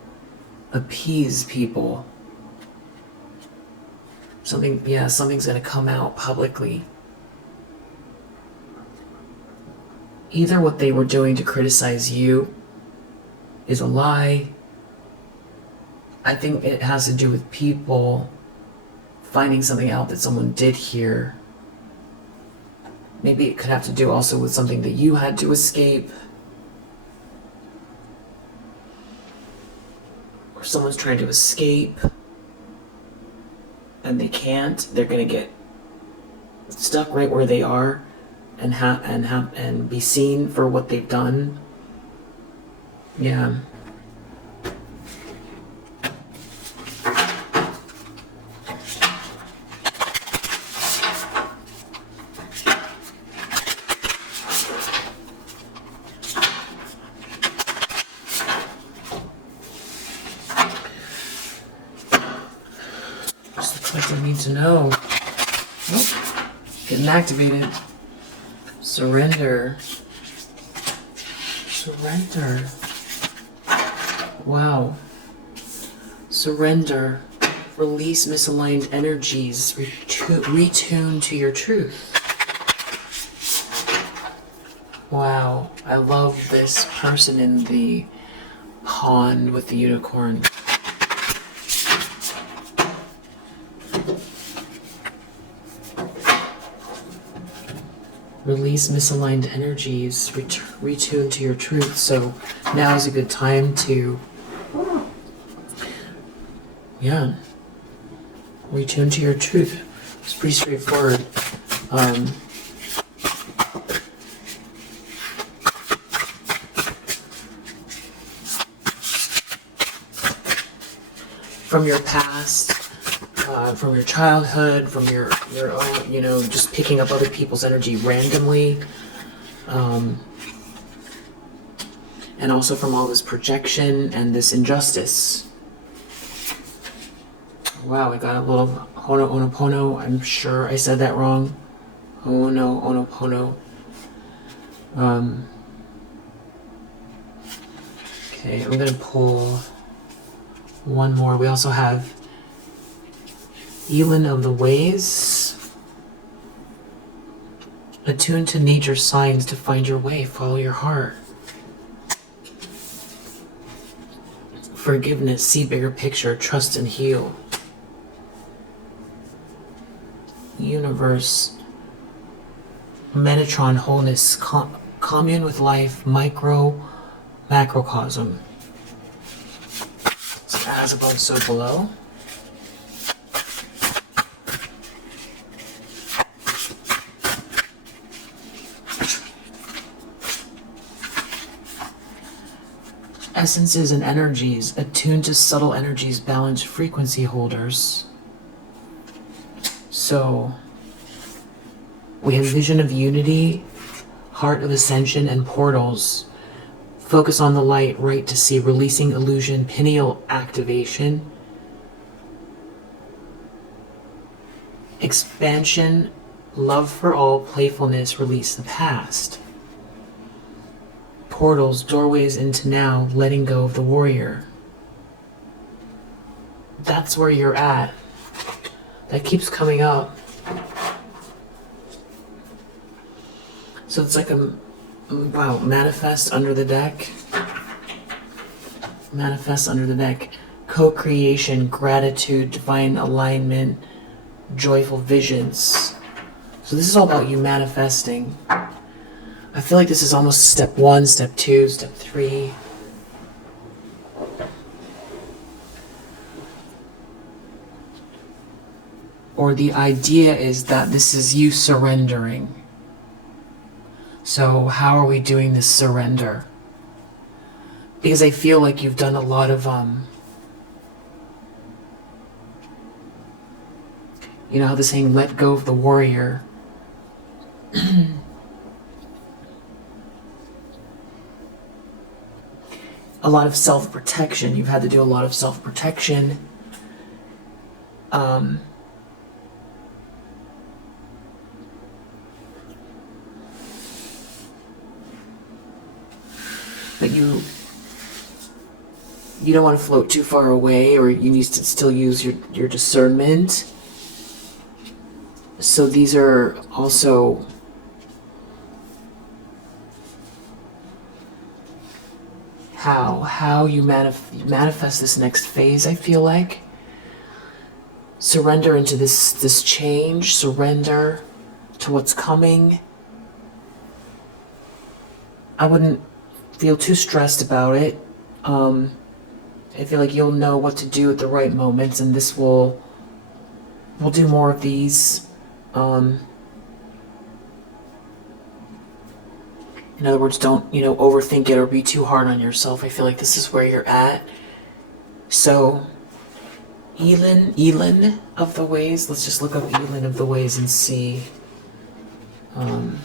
appease people. Something's going to come out publicly. Either what they were doing to criticize you is a lie. I think it has to do with people finding something out that someone did here. Maybe it could have to do also with something that you had to escape. Or someone's trying to escape and they can't. They're going to get stuck right where they are and be seen for what they've done. Yeah. to know. Oh, getting activated. Surrender. Surrender. Wow. Surrender. Release misaligned energies. Retune to your truth. Wow. I love this person in the pond with the unicorn. Release misaligned energies, retune to your truth. So now is a good time to, retune to your truth. It's pretty straightforward. From your past, from your childhood, from your own, just picking up other people's energy randomly, and also from all this projection and this injustice. Wow, I got a little Ho'oponopono. I'm sure I said that wrong. Ho'oponopono. Okay, I'm gonna pull one more. We also have Elin of the Ways. Attune to nature's signs to find your way. Follow your heart. Forgiveness. See bigger picture. Trust and heal. Universe. Metatron. Wholeness. Commune with life. Macrocosm. So as above, so below. Essences and energies, attuned to subtle energies, balanced frequency holders. So, we have vision of unity, heart of ascension, and portals. Focus on the light, right to see, releasing illusion, pineal activation. Expansion, love for all, playfulness, release the past. Portals, doorways into now, letting go of the warrior. That's where you're at. That keeps coming up. So it's like manifest under the deck. Manifest under the deck. Co-creation, gratitude, divine alignment, joyful visions. So this is all about you manifesting. I feel like this is almost step 1, step 2, step 3. Or the idea is that this is you surrendering. So how are we doing this surrender? Because I feel like you've done a lot of, you know how the saying, let go of the warrior. A lot of self-protection. You've had to do a lot of self-protection. But you don't want to float too far away, or you need to still use your discernment. So these are also how you manifest this next phase, I feel like. Surrender into this change, surrender to what's coming. I wouldn't feel too stressed about it. I feel like you'll know what to do at the right moments, and we'll do more of these. In other words, don't, overthink it or be too hard on yourself. I feel like this is where you're at. So, Elin of the Ways. Let's just look up Elin of the Ways and see. I'm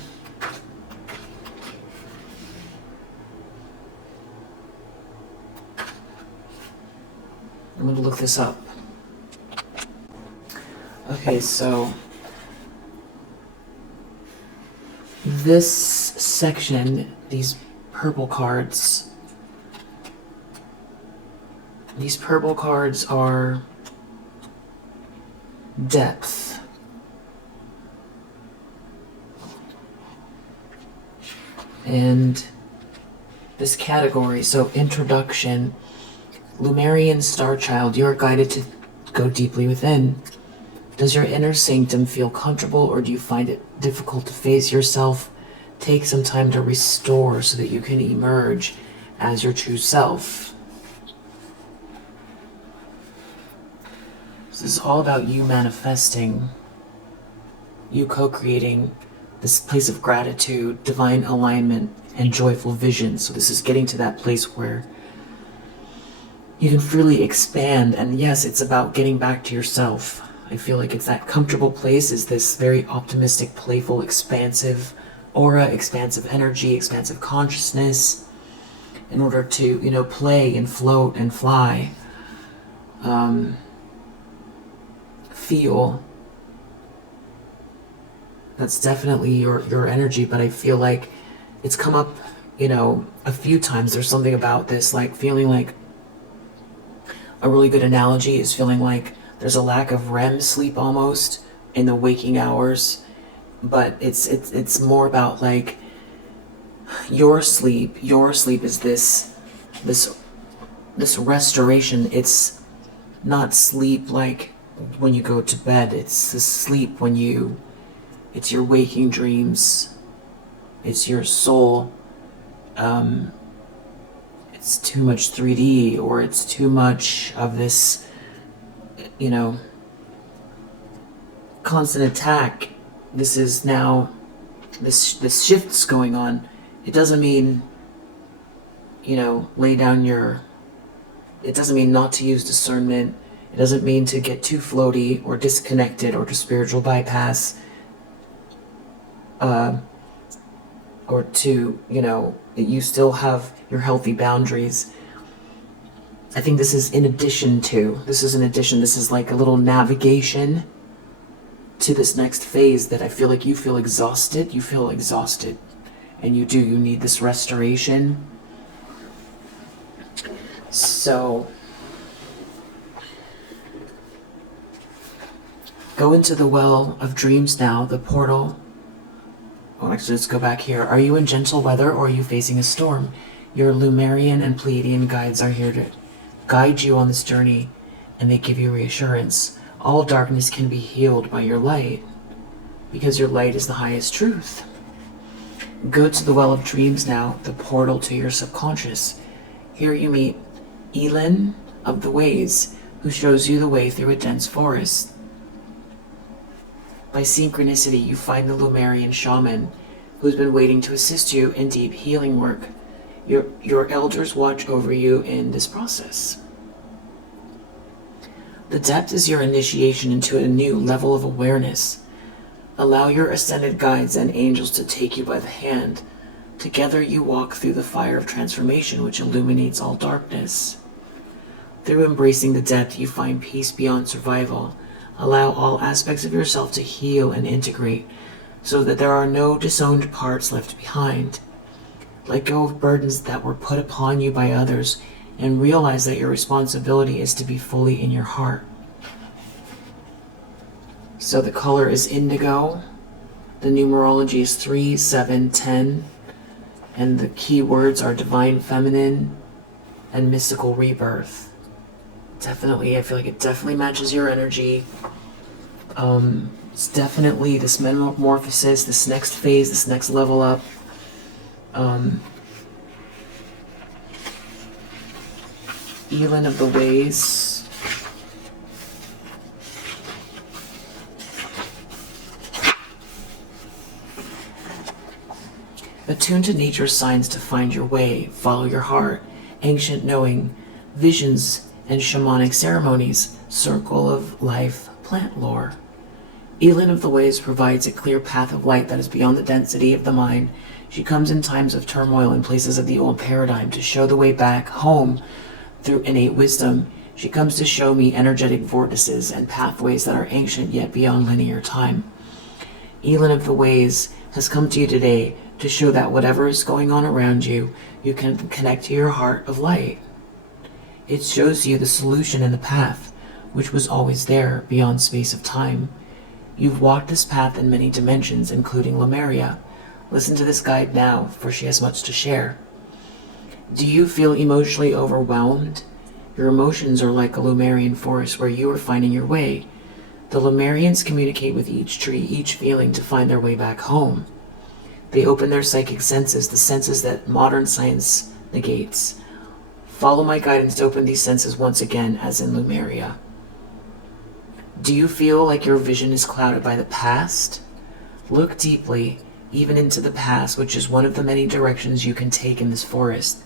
going to look this up. Okay. Okay, so this section, these purple cards are depth. And this category, so introduction, Lumerian star child, you are guided to go deeply within. Does your inner sanctum feel comfortable, or do you find it difficult to face yourself? Take some time to restore so that you can emerge as your true self. This is all about you manifesting, you co-creating this place of gratitude, divine alignment, and joyful vision. So this is getting to that place where you can freely expand. And yes, it's about getting back to yourself. I feel like it's that comfortable place, is this very optimistic, playful, expansive aura, expansive energy, expansive consciousness, in order to, you know, play and float and fly. Feel. That's definitely your energy, but I feel like it's come up, you know, a few times. There's something about this, like feeling like, a really good analogy is feeling like there's a lack of REM sleep almost in the waking hours, but it's more about like your sleep. Your sleep is this restoration. It's not sleep like when you go to bed. It's the sleep when it's your waking dreams. It's your soul. It's too much 3D, or it's too much of this, you know, constant attack. This is now, this shift's going on. It doesn't mean, you know, it doesn't mean not to use discernment. It doesn't mean to get too floaty or disconnected or to spiritual bypass. Or to, you know, that you still have your healthy boundaries. I think this is in addition. This is like a little navigation to this next phase that I feel like you feel exhausted. And you need this restoration. So go into the well of dreams now, the portal. Oh, actually, let's go back here. Are you in gentle weather, or are you facing a storm? Your Lumerian and Pleiadian guides are here to guide you on this journey, and they give you reassurance. All darkness can be healed by your light, because your light is the highest truth. Go to the well of dreams now, the portal to your subconscious. Here you meet Elin of the Ways, who shows you the way through a dense forest. By synchronicity, you find the Lumerian shaman who's been waiting to assist you in deep healing work. Your elders watch over you in this process. The depth is your initiation into a new level of awareness. Allow your ascended guides and angels to take you by the hand. Together you walk through the fire of transformation which illuminates all darkness. Through embracing the depth, you find peace beyond survival. Allow all aspects of yourself to heal and integrate so that there are no disowned parts left behind. Let go of burdens that were put upon you by others and realize that your responsibility is to be fully in your heart. So the color is indigo. The numerology is 3, 7, 10. And the key words are divine feminine and mystical rebirth. Definitely, I feel like it definitely matches your energy. It's definitely this metamorphosis, this next phase, this next level up. Elin of the Ways. Attune to nature's signs to find your way. Follow your heart. Ancient knowing. Visions and shamanic ceremonies. Circle of life plant lore. Elin of the Ways provides a clear path of light that is beyond the density of the mind. She comes in times of turmoil in places of the old paradigm to show the way back home through innate wisdom. She comes to show me energetic vortices and pathways that are ancient yet beyond linear time. Elin of the Ways has come to you today to show that whatever is going on around you, you can connect to your heart of light. It shows you the solution and the path, which was always there beyond space of time. You've walked this path in many dimensions, including Lemuria. Listen to this guide now, for she has much to share. Do you feel emotionally overwhelmed? Your emotions are like a Lemurian forest where you are finding your way. The Lemurians communicate with each tree, each feeling, to find their way back home. They open their psychic senses, the senses that modern science negates. Follow my guidance to open these senses once again, as in Lemuria. Do you feel like your vision is clouded by the past? Look deeply, even into the past, which is one of the many directions you can take in this forest.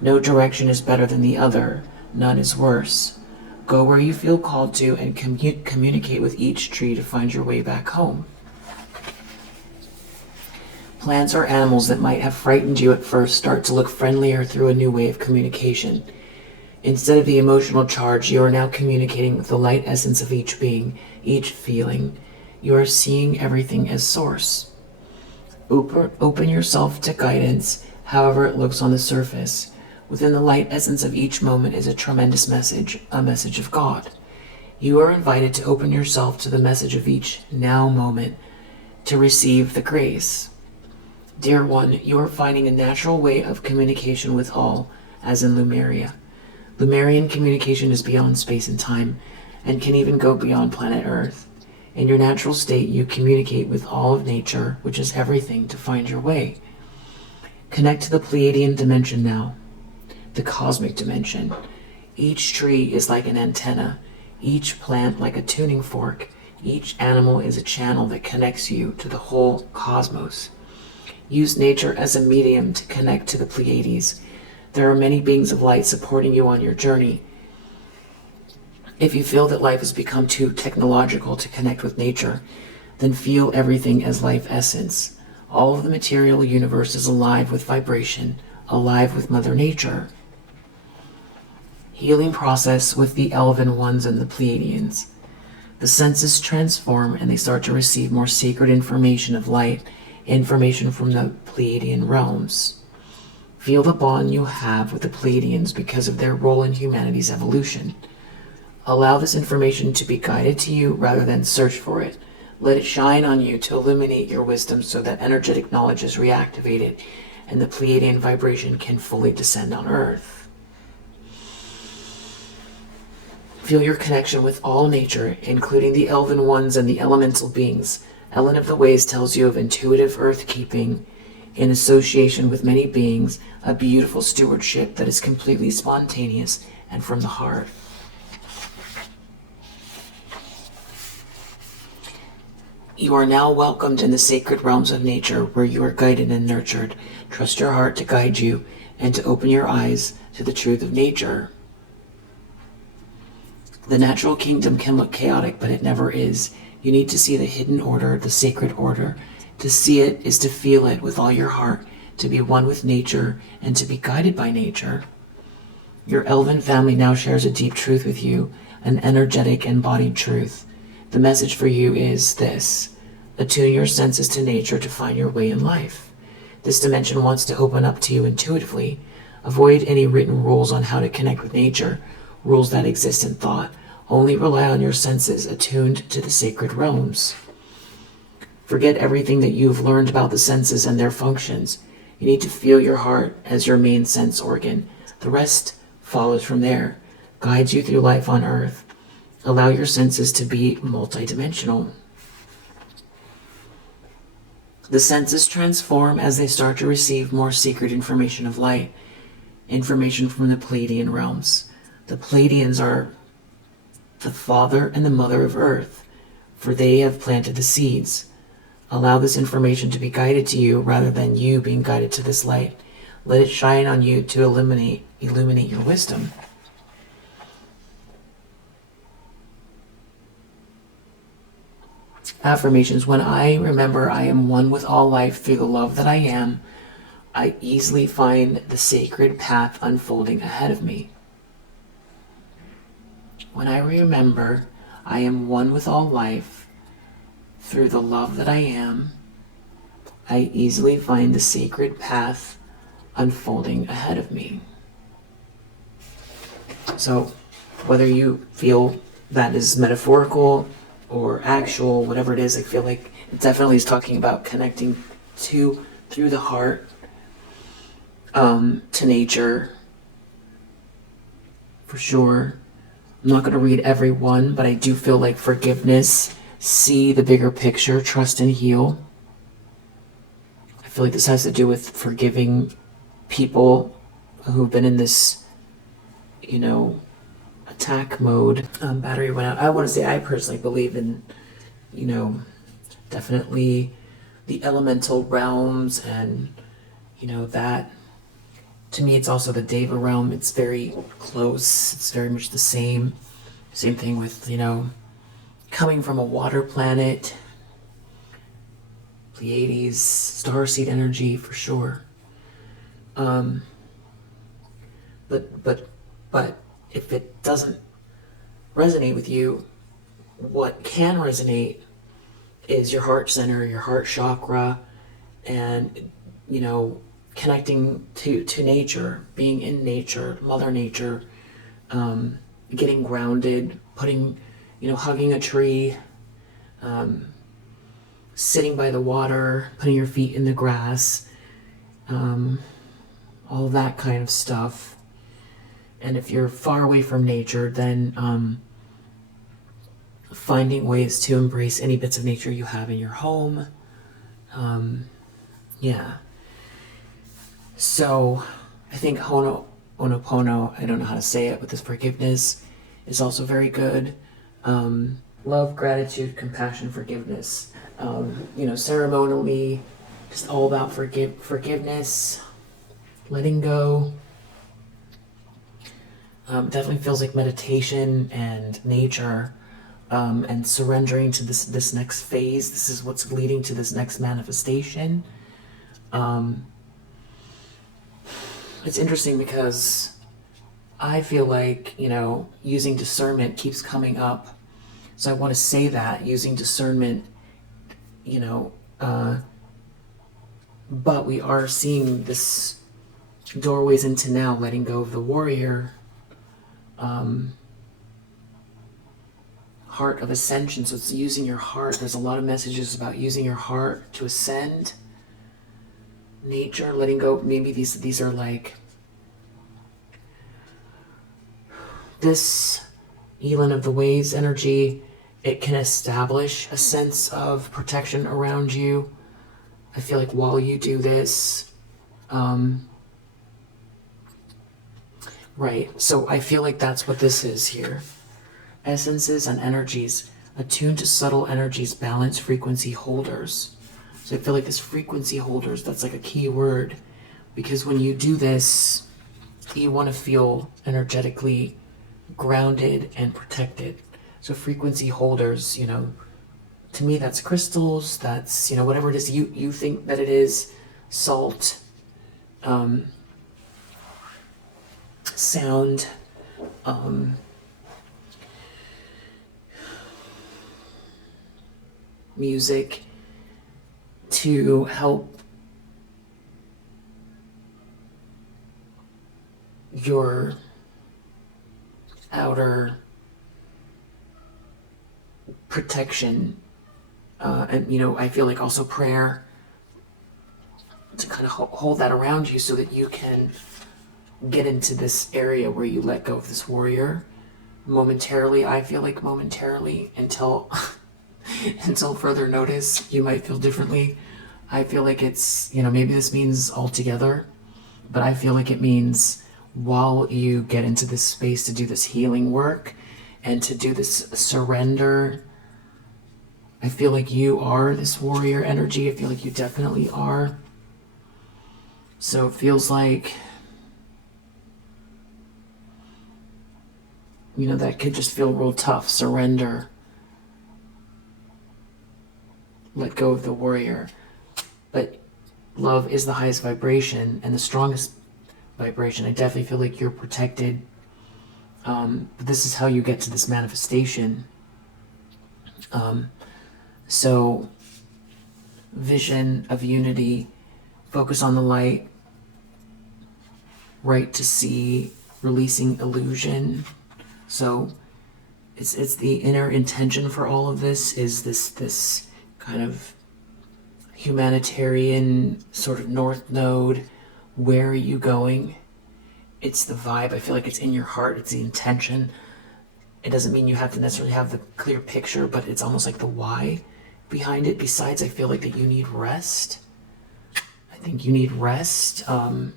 No direction is better than the other. None is worse. Go where you feel called to and communicate with each tree to find your way back home. Plants or animals that might have frightened you at first start to look friendlier through a new way of communication. Instead of the emotional charge, you are now communicating with the light essence of each being, each feeling. You are seeing everything as source. Open yourself to guidance, however it looks on the surface. Within the light essence of each moment is a tremendous message, a message of God. You are invited to open yourself to the message of each now moment to receive the grace. Dear one, you are finding a natural way of communication with all, as in Lemuria. Lemurian communication is beyond space and time, and can even go beyond planet Earth. In your natural state, you communicate with all of nature, which is everything, to find your way. Connect to the Pleiadian dimension now, the cosmic dimension. Each tree is like an antenna, each plant like a tuning fork, each animal is a channel that connects you to the whole cosmos. Use nature as a medium to connect to the Pleiades. There are many beings of light supporting you on your journey. If you feel that life has become too technological to connect with nature, then feel everything as life essence. All of the material universe is alive with vibration, alive with Mother Nature. Healing process with the Elven ones and the Pleiadians. The senses transform and they start to receive more sacred information of light, information from the Pleiadian realms. Feel the bond you have with the Pleiadians because of their role in humanity's evolution. Allow this information to be guided to you rather than search for it. Let it shine on you to illuminate your wisdom so that energetic knowledge is reactivated and the Pleiadian vibration can fully descend on Earth. Feel your connection with all nature, including the elven ones and the elemental beings. Ellen of the Ways tells you of intuitive earth-keeping in association with many beings, a beautiful stewardship that is completely spontaneous and from the heart. You are now welcomed in the sacred realms of nature where you are guided and nurtured. Trust your heart to guide you and to open your eyes to the truth of nature. The natural kingdom can look chaotic, but it never is. You need to see the hidden order, the sacred order. To see it is to feel it with all your heart, to be one with nature, and to be guided by nature. Your elven family now shares a deep truth with you, an energetic embodied truth. The message for you is this: attune your senses to nature to find your way in life. This dimension wants to open up to you intuitively. Avoid any written rules on how to connect with nature, rules that exist in thought. Only rely on your senses attuned to the sacred realms. Forget everything that you've learned about the senses and their functions. You need to feel your heart as your main sense organ. The rest follows from there, guides you through life on Earth. Allow your senses to be multidimensional. The senses transform as they start to receive more secret information of light, information from the Pleiadian realms. The Pleiadians are the father and the mother of Earth, for they have planted the seeds. Allow this information to be guided to you rather than you being guided to this light. Let it shine on you to illuminate your wisdom. Affirmations. When I remember I am one with all life through the love that I am, I easily find the sacred path unfolding ahead of me. When I remember I am one with all life through the love that I am, I easily find the sacred path unfolding ahead of me. So whether you feel that is metaphorical or actual, whatever it is, I feel like it definitely is talking about connecting through the heart, to nature, for sure. I'm not going to read every one, but I do feel like forgiveness, see the bigger picture, trust and heal. I feel like this has to do with forgiving people who've been in this, attack mode. Battery went out. I want to say I personally believe in, definitely the elemental realms, and, that. To me, it's also the Deva realm. It's very close. It's very much the same. Same thing with, coming from a water planet, Pleiades, starseed energy for sure. But if it doesn't resonate with you, what can resonate is your heart center, your heart chakra, and, connecting to nature, being in nature, Mother Nature, getting grounded, hugging a tree, sitting by the water, putting your feet in the grass, all that kind of stuff. And if you're far away from nature, then finding ways to embrace any bits of nature you have in your home. Yeah. So I think Ho'oponopono, I don't know how to say it, but this forgiveness is also very good. Love, gratitude, compassion, forgiveness. Ceremonially, just all about forgiveness, letting go. Definitely feels like meditation and nature, and surrendering to this next phase. This is what's leading to this next manifestation. It's interesting because I feel like, using discernment keeps coming up. So I want to say that, using discernment, but we are seeing this doorways into now, letting go of the warrior, heart of ascension. So it's using your heart. There's a lot of messages about using your heart to ascend. Nature, letting go. Maybe these are like this Elan of the Waves energy. It can establish a sense of protection around you. I feel like while you do this, right. So I feel like that's what this is here. Essences and energies attuned to subtle energies, balance frequency holders. So I feel like this frequency holders, that's like a key word, because when you do this, you want to feel energetically grounded and protected. So frequency holders, to me that's crystals, that's, whatever it is you think that it is, salt, sound, music, to help your outer protection, and I feel like also prayer to kind of hold that around you so that you can get into this area where you let go of this warrior momentarily. I feel like momentarily, until until further notice. You might feel differently. I feel like it's, maybe this means altogether, but I feel like it means while you get into this space to do this healing work and to do this surrender, I feel like you are this warrior energy. I feel like you definitely are. So it feels like, that could just feel real tough. Surrender. Let go of the warrior. But love is the highest vibration and the strongest vibration. I definitely feel like you're protected. But this is how you get to this manifestation. So vision of unity, focus on the light, right to see, releasing illusion. So it's the inner intention for all of this is this kind of humanitarian sort of north node. Where are you going? It's the vibe. I feel like it's in your heart. It's the intention. It doesn't mean you have to necessarily have the clear picture, but it's almost like the why behind it. Besides, I feel like that you need rest. I think you need rest. And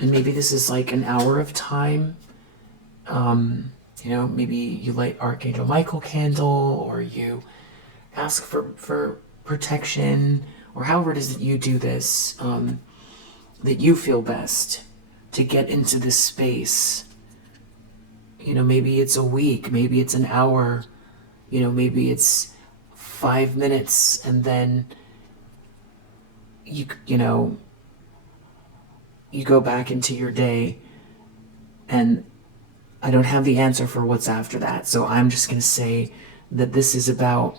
maybe this is like an hour of time. Maybe you light Archangel Michael candle, or you ask for protection, or however it is that you do this, that you feel best to get into this space. Maybe it's a week, maybe it's an hour, maybe it's 5 minutes, and then you go back into your day. And I don't have the answer for what's after that, so I'm just going to say that this is about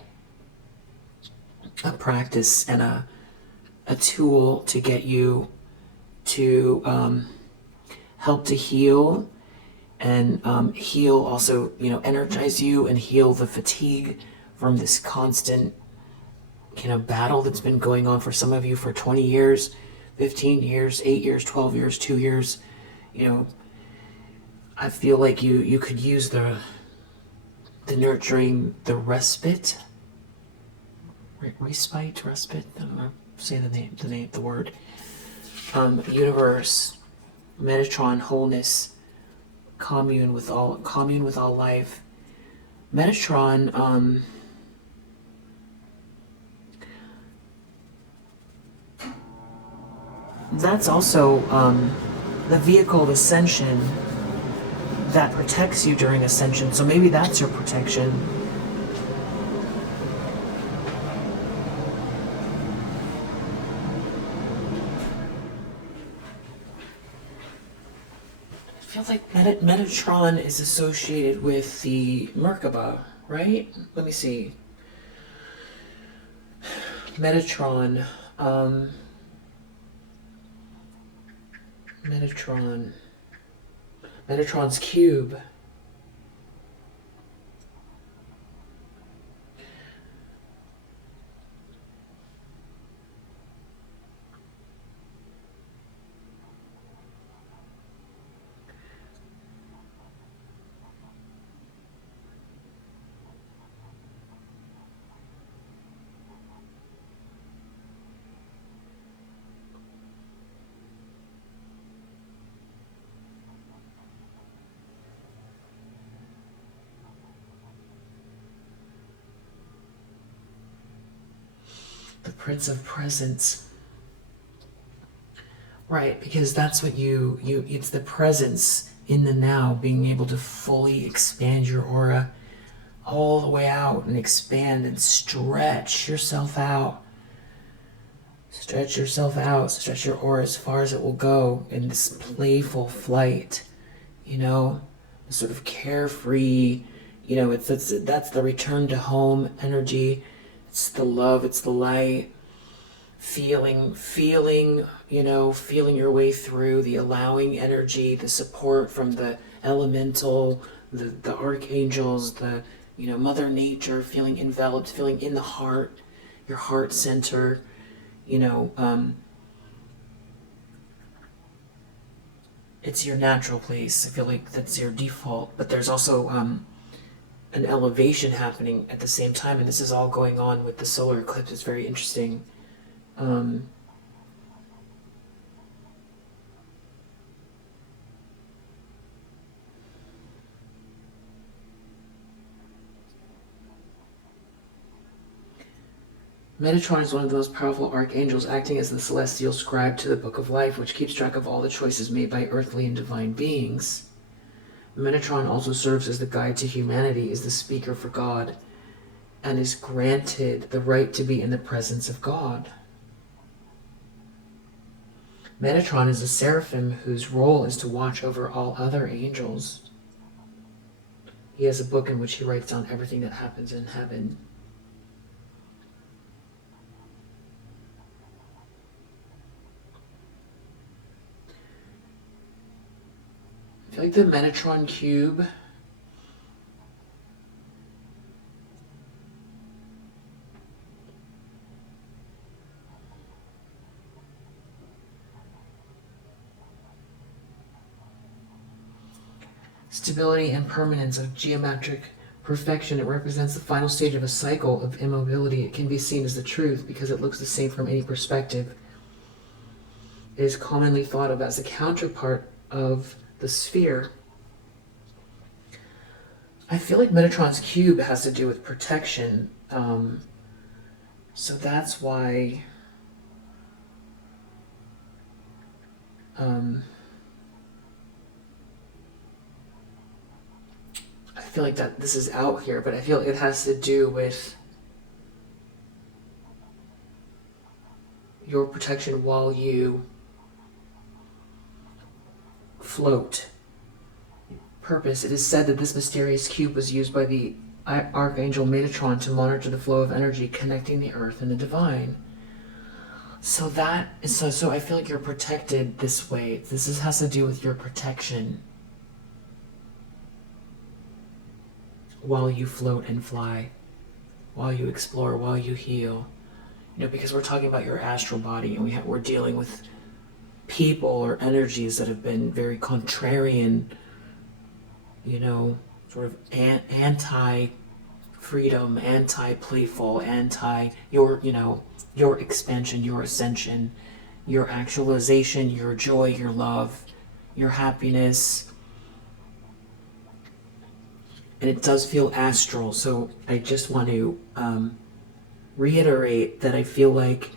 a practice and a tool to get you to help to heal, and heal also, energize you and heal the fatigue from this constant, battle that's been going on for some of you for 20 years, 15 years, 8 years, 12 years, 2 years. I feel like you could use the nurturing, the respite. Respite, respite. I don't know. Say the word. Universe, Metatron, wholeness, commune with all life. Metatron. That's also the vehicle of ascension that protects you during ascension. So maybe that's your protection. I feel like Metatron is associated with the Merkaba, right? Let me see. Metatron. Metatron's cube. The Prince of Presence. Right, because that's what it's the presence in the now, being able to fully expand your aura all the way out and expand and stretch yourself out. Stretch yourself out, stretch your aura as far as it will go in this playful flight, sort of carefree, that's the return to home energy. It's the love, it's the light, feeling your way through, the allowing energy, the support from the elemental, the archangels, the, Mother Nature, feeling enveloped, feeling in the heart, your heart center, it's your natural place. I feel like that's your default, but there's also an elevation happening at the same time, and this is all going on with the solar eclipse. It's very interesting. Metatron is one of the most powerful archangels, acting as the celestial scribe to the Book of Life, which keeps track of all the choices made by earthly and divine beings. Metatron also serves as the guide to humanity, is the speaker for God, and is granted the right to be in the presence of God. Metatron is a seraphim whose role is to watch over all other angels. He has a book in which he writes down everything that happens in heaven. I feel like the Metatron cube stability and permanence of geometric perfection. It represents the final stage of a cycle of immobility. It can be seen as the truth because it looks the same from any perspective. It is commonly thought of as the counterpart of the sphere. I feel like Metatron's cube has to do with protection. So that's why I feel like that this is out here, but I feel it has to do with your protection while you float. Purpose. It is said that this mysterious cube was used by the Archangel Metatron to monitor the flow of energy connecting the earth and the divine. So that is so I feel like you're protected this way. This has to do with your protection while you float and fly, while you explore, while you heal. You know, because we're talking about your astral body, and we're dealing with people or energies that have been very contrarian, you know, sort of anti-freedom, anti-playful, your expansion, your ascension, your actualization, your joy, your love, your happiness. And it does feel astral, so I just want to reiterate that I feel like,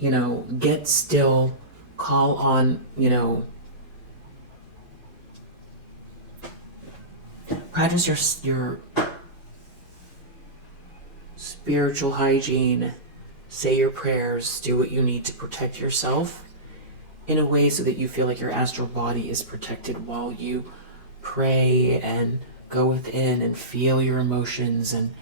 get still, call on, practice your spiritual hygiene, say your prayers, do what you need to protect yourself in a way so that you feel like your astral body is protected while you pray and go within and feel your emotions. And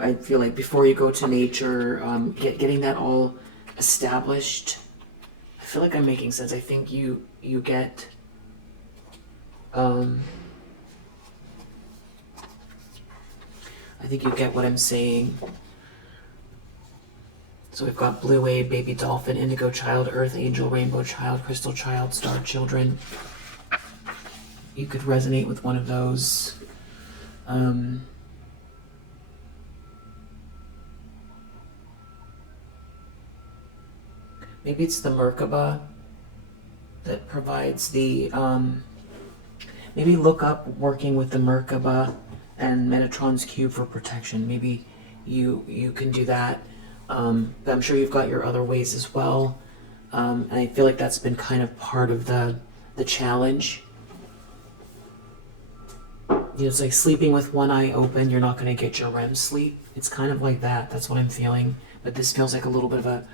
I feel like before you go to nature, getting that all established. I feel like I'm making sense. I think you get I think you get what I'm saying. So we've got Blue Wave, Baby Dolphin, Indigo Child, Earth Angel, Rainbow Child, Crystal Child, Star Children. You could resonate with one of those. Maybe it's the Merkaba that provides the, maybe look up working with the Merkaba and Metatron's cube for protection. Maybe you can do that. But I'm sure you've got your other ways as well. And I feel like that's been kind of part of the challenge. It's like sleeping with one eye open, you're not going to get your REM sleep. It's kind of like that. That's what I'm feeling. But this feels like a little bit of a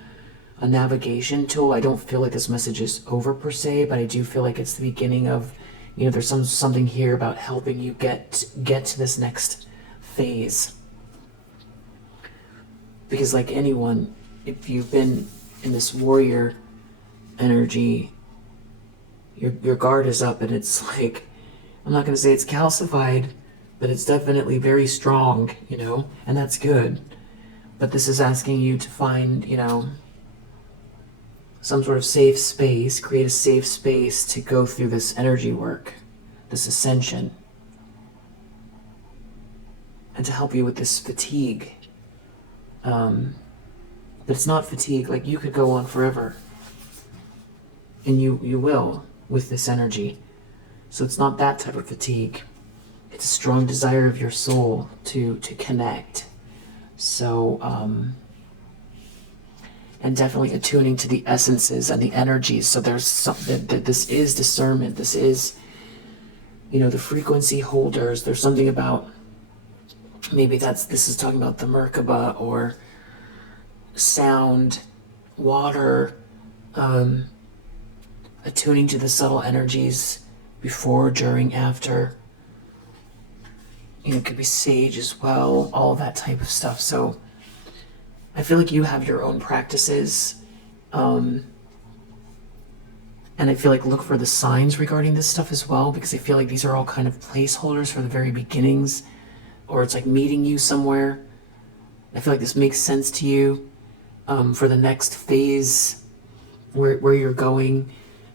navigation tool. I don't feel like this message is over per se, but I do feel like it's the beginning of, there's something here about helping you get to this next phase. Because like anyone, if you've been in this warrior energy, your guard is up, and it's like, I'm not going to say it's calcified, but it's definitely very strong, and that's good. But this is asking you to find, some sort of safe space, create a safe space to go through this energy work, this ascension, and to help you with this fatigue. But it's not fatigue, like you could go on forever, and you will with this energy. So it's not that type of fatigue. It's a strong desire of your soul to connect. So, and definitely attuning to the essences and the energies. So there's something that this is discernment. This is, the frequency holders. There's something about, maybe this is talking about the Merkaba, or sound, water, attuning to the subtle energies before, during, after. It could be sage as well, all of that type of stuff. So I feel like you have your own practices. And I feel like look for the signs regarding this stuff as well, because I feel like these are all kind of placeholders for the very beginnings, or it's like meeting you somewhere. I feel like this makes sense to you for the next phase where you're going.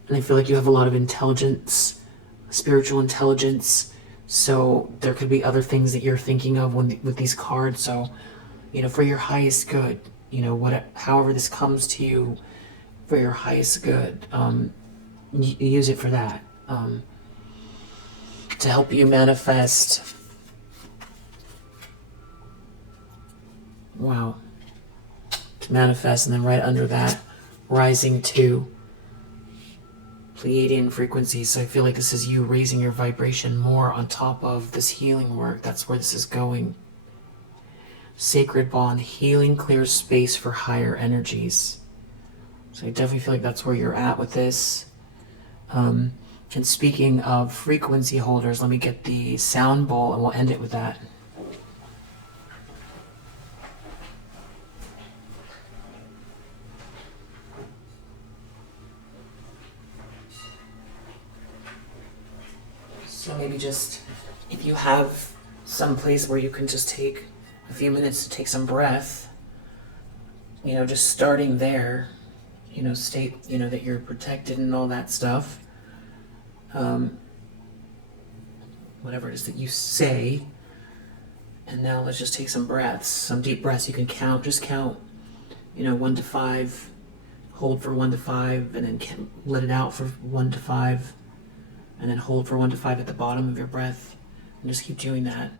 And I feel like you have a lot of intelligence, spiritual intelligence. So there could be other things that you're thinking of with these cards. So, for your highest good, however this comes to you for your highest good, use it for that, to help you manifest. Wow. To manifest, and then right under that, rising to Pleiadian frequencies. So I feel like this is you raising your vibration more on top of this healing work. That's where this is going. Sacred bond, healing clears space for higher energies. So I definitely feel like that's where you're at with this. And speaking of frequency holders, let me get the sound bowl and we'll end it with that. So maybe just, if you have some place where you can just take a few minutes to take some breath, just starting there, state, that you're protected and all that stuff. Whatever it is that you say. And now let's just take some breaths, some deep breaths. You can count, just count, 1 to 5, hold for 1 to 5, and then let it out for 1 to 5. And then hold for 1 to 5 at the bottom of your breath. And just keep doing that.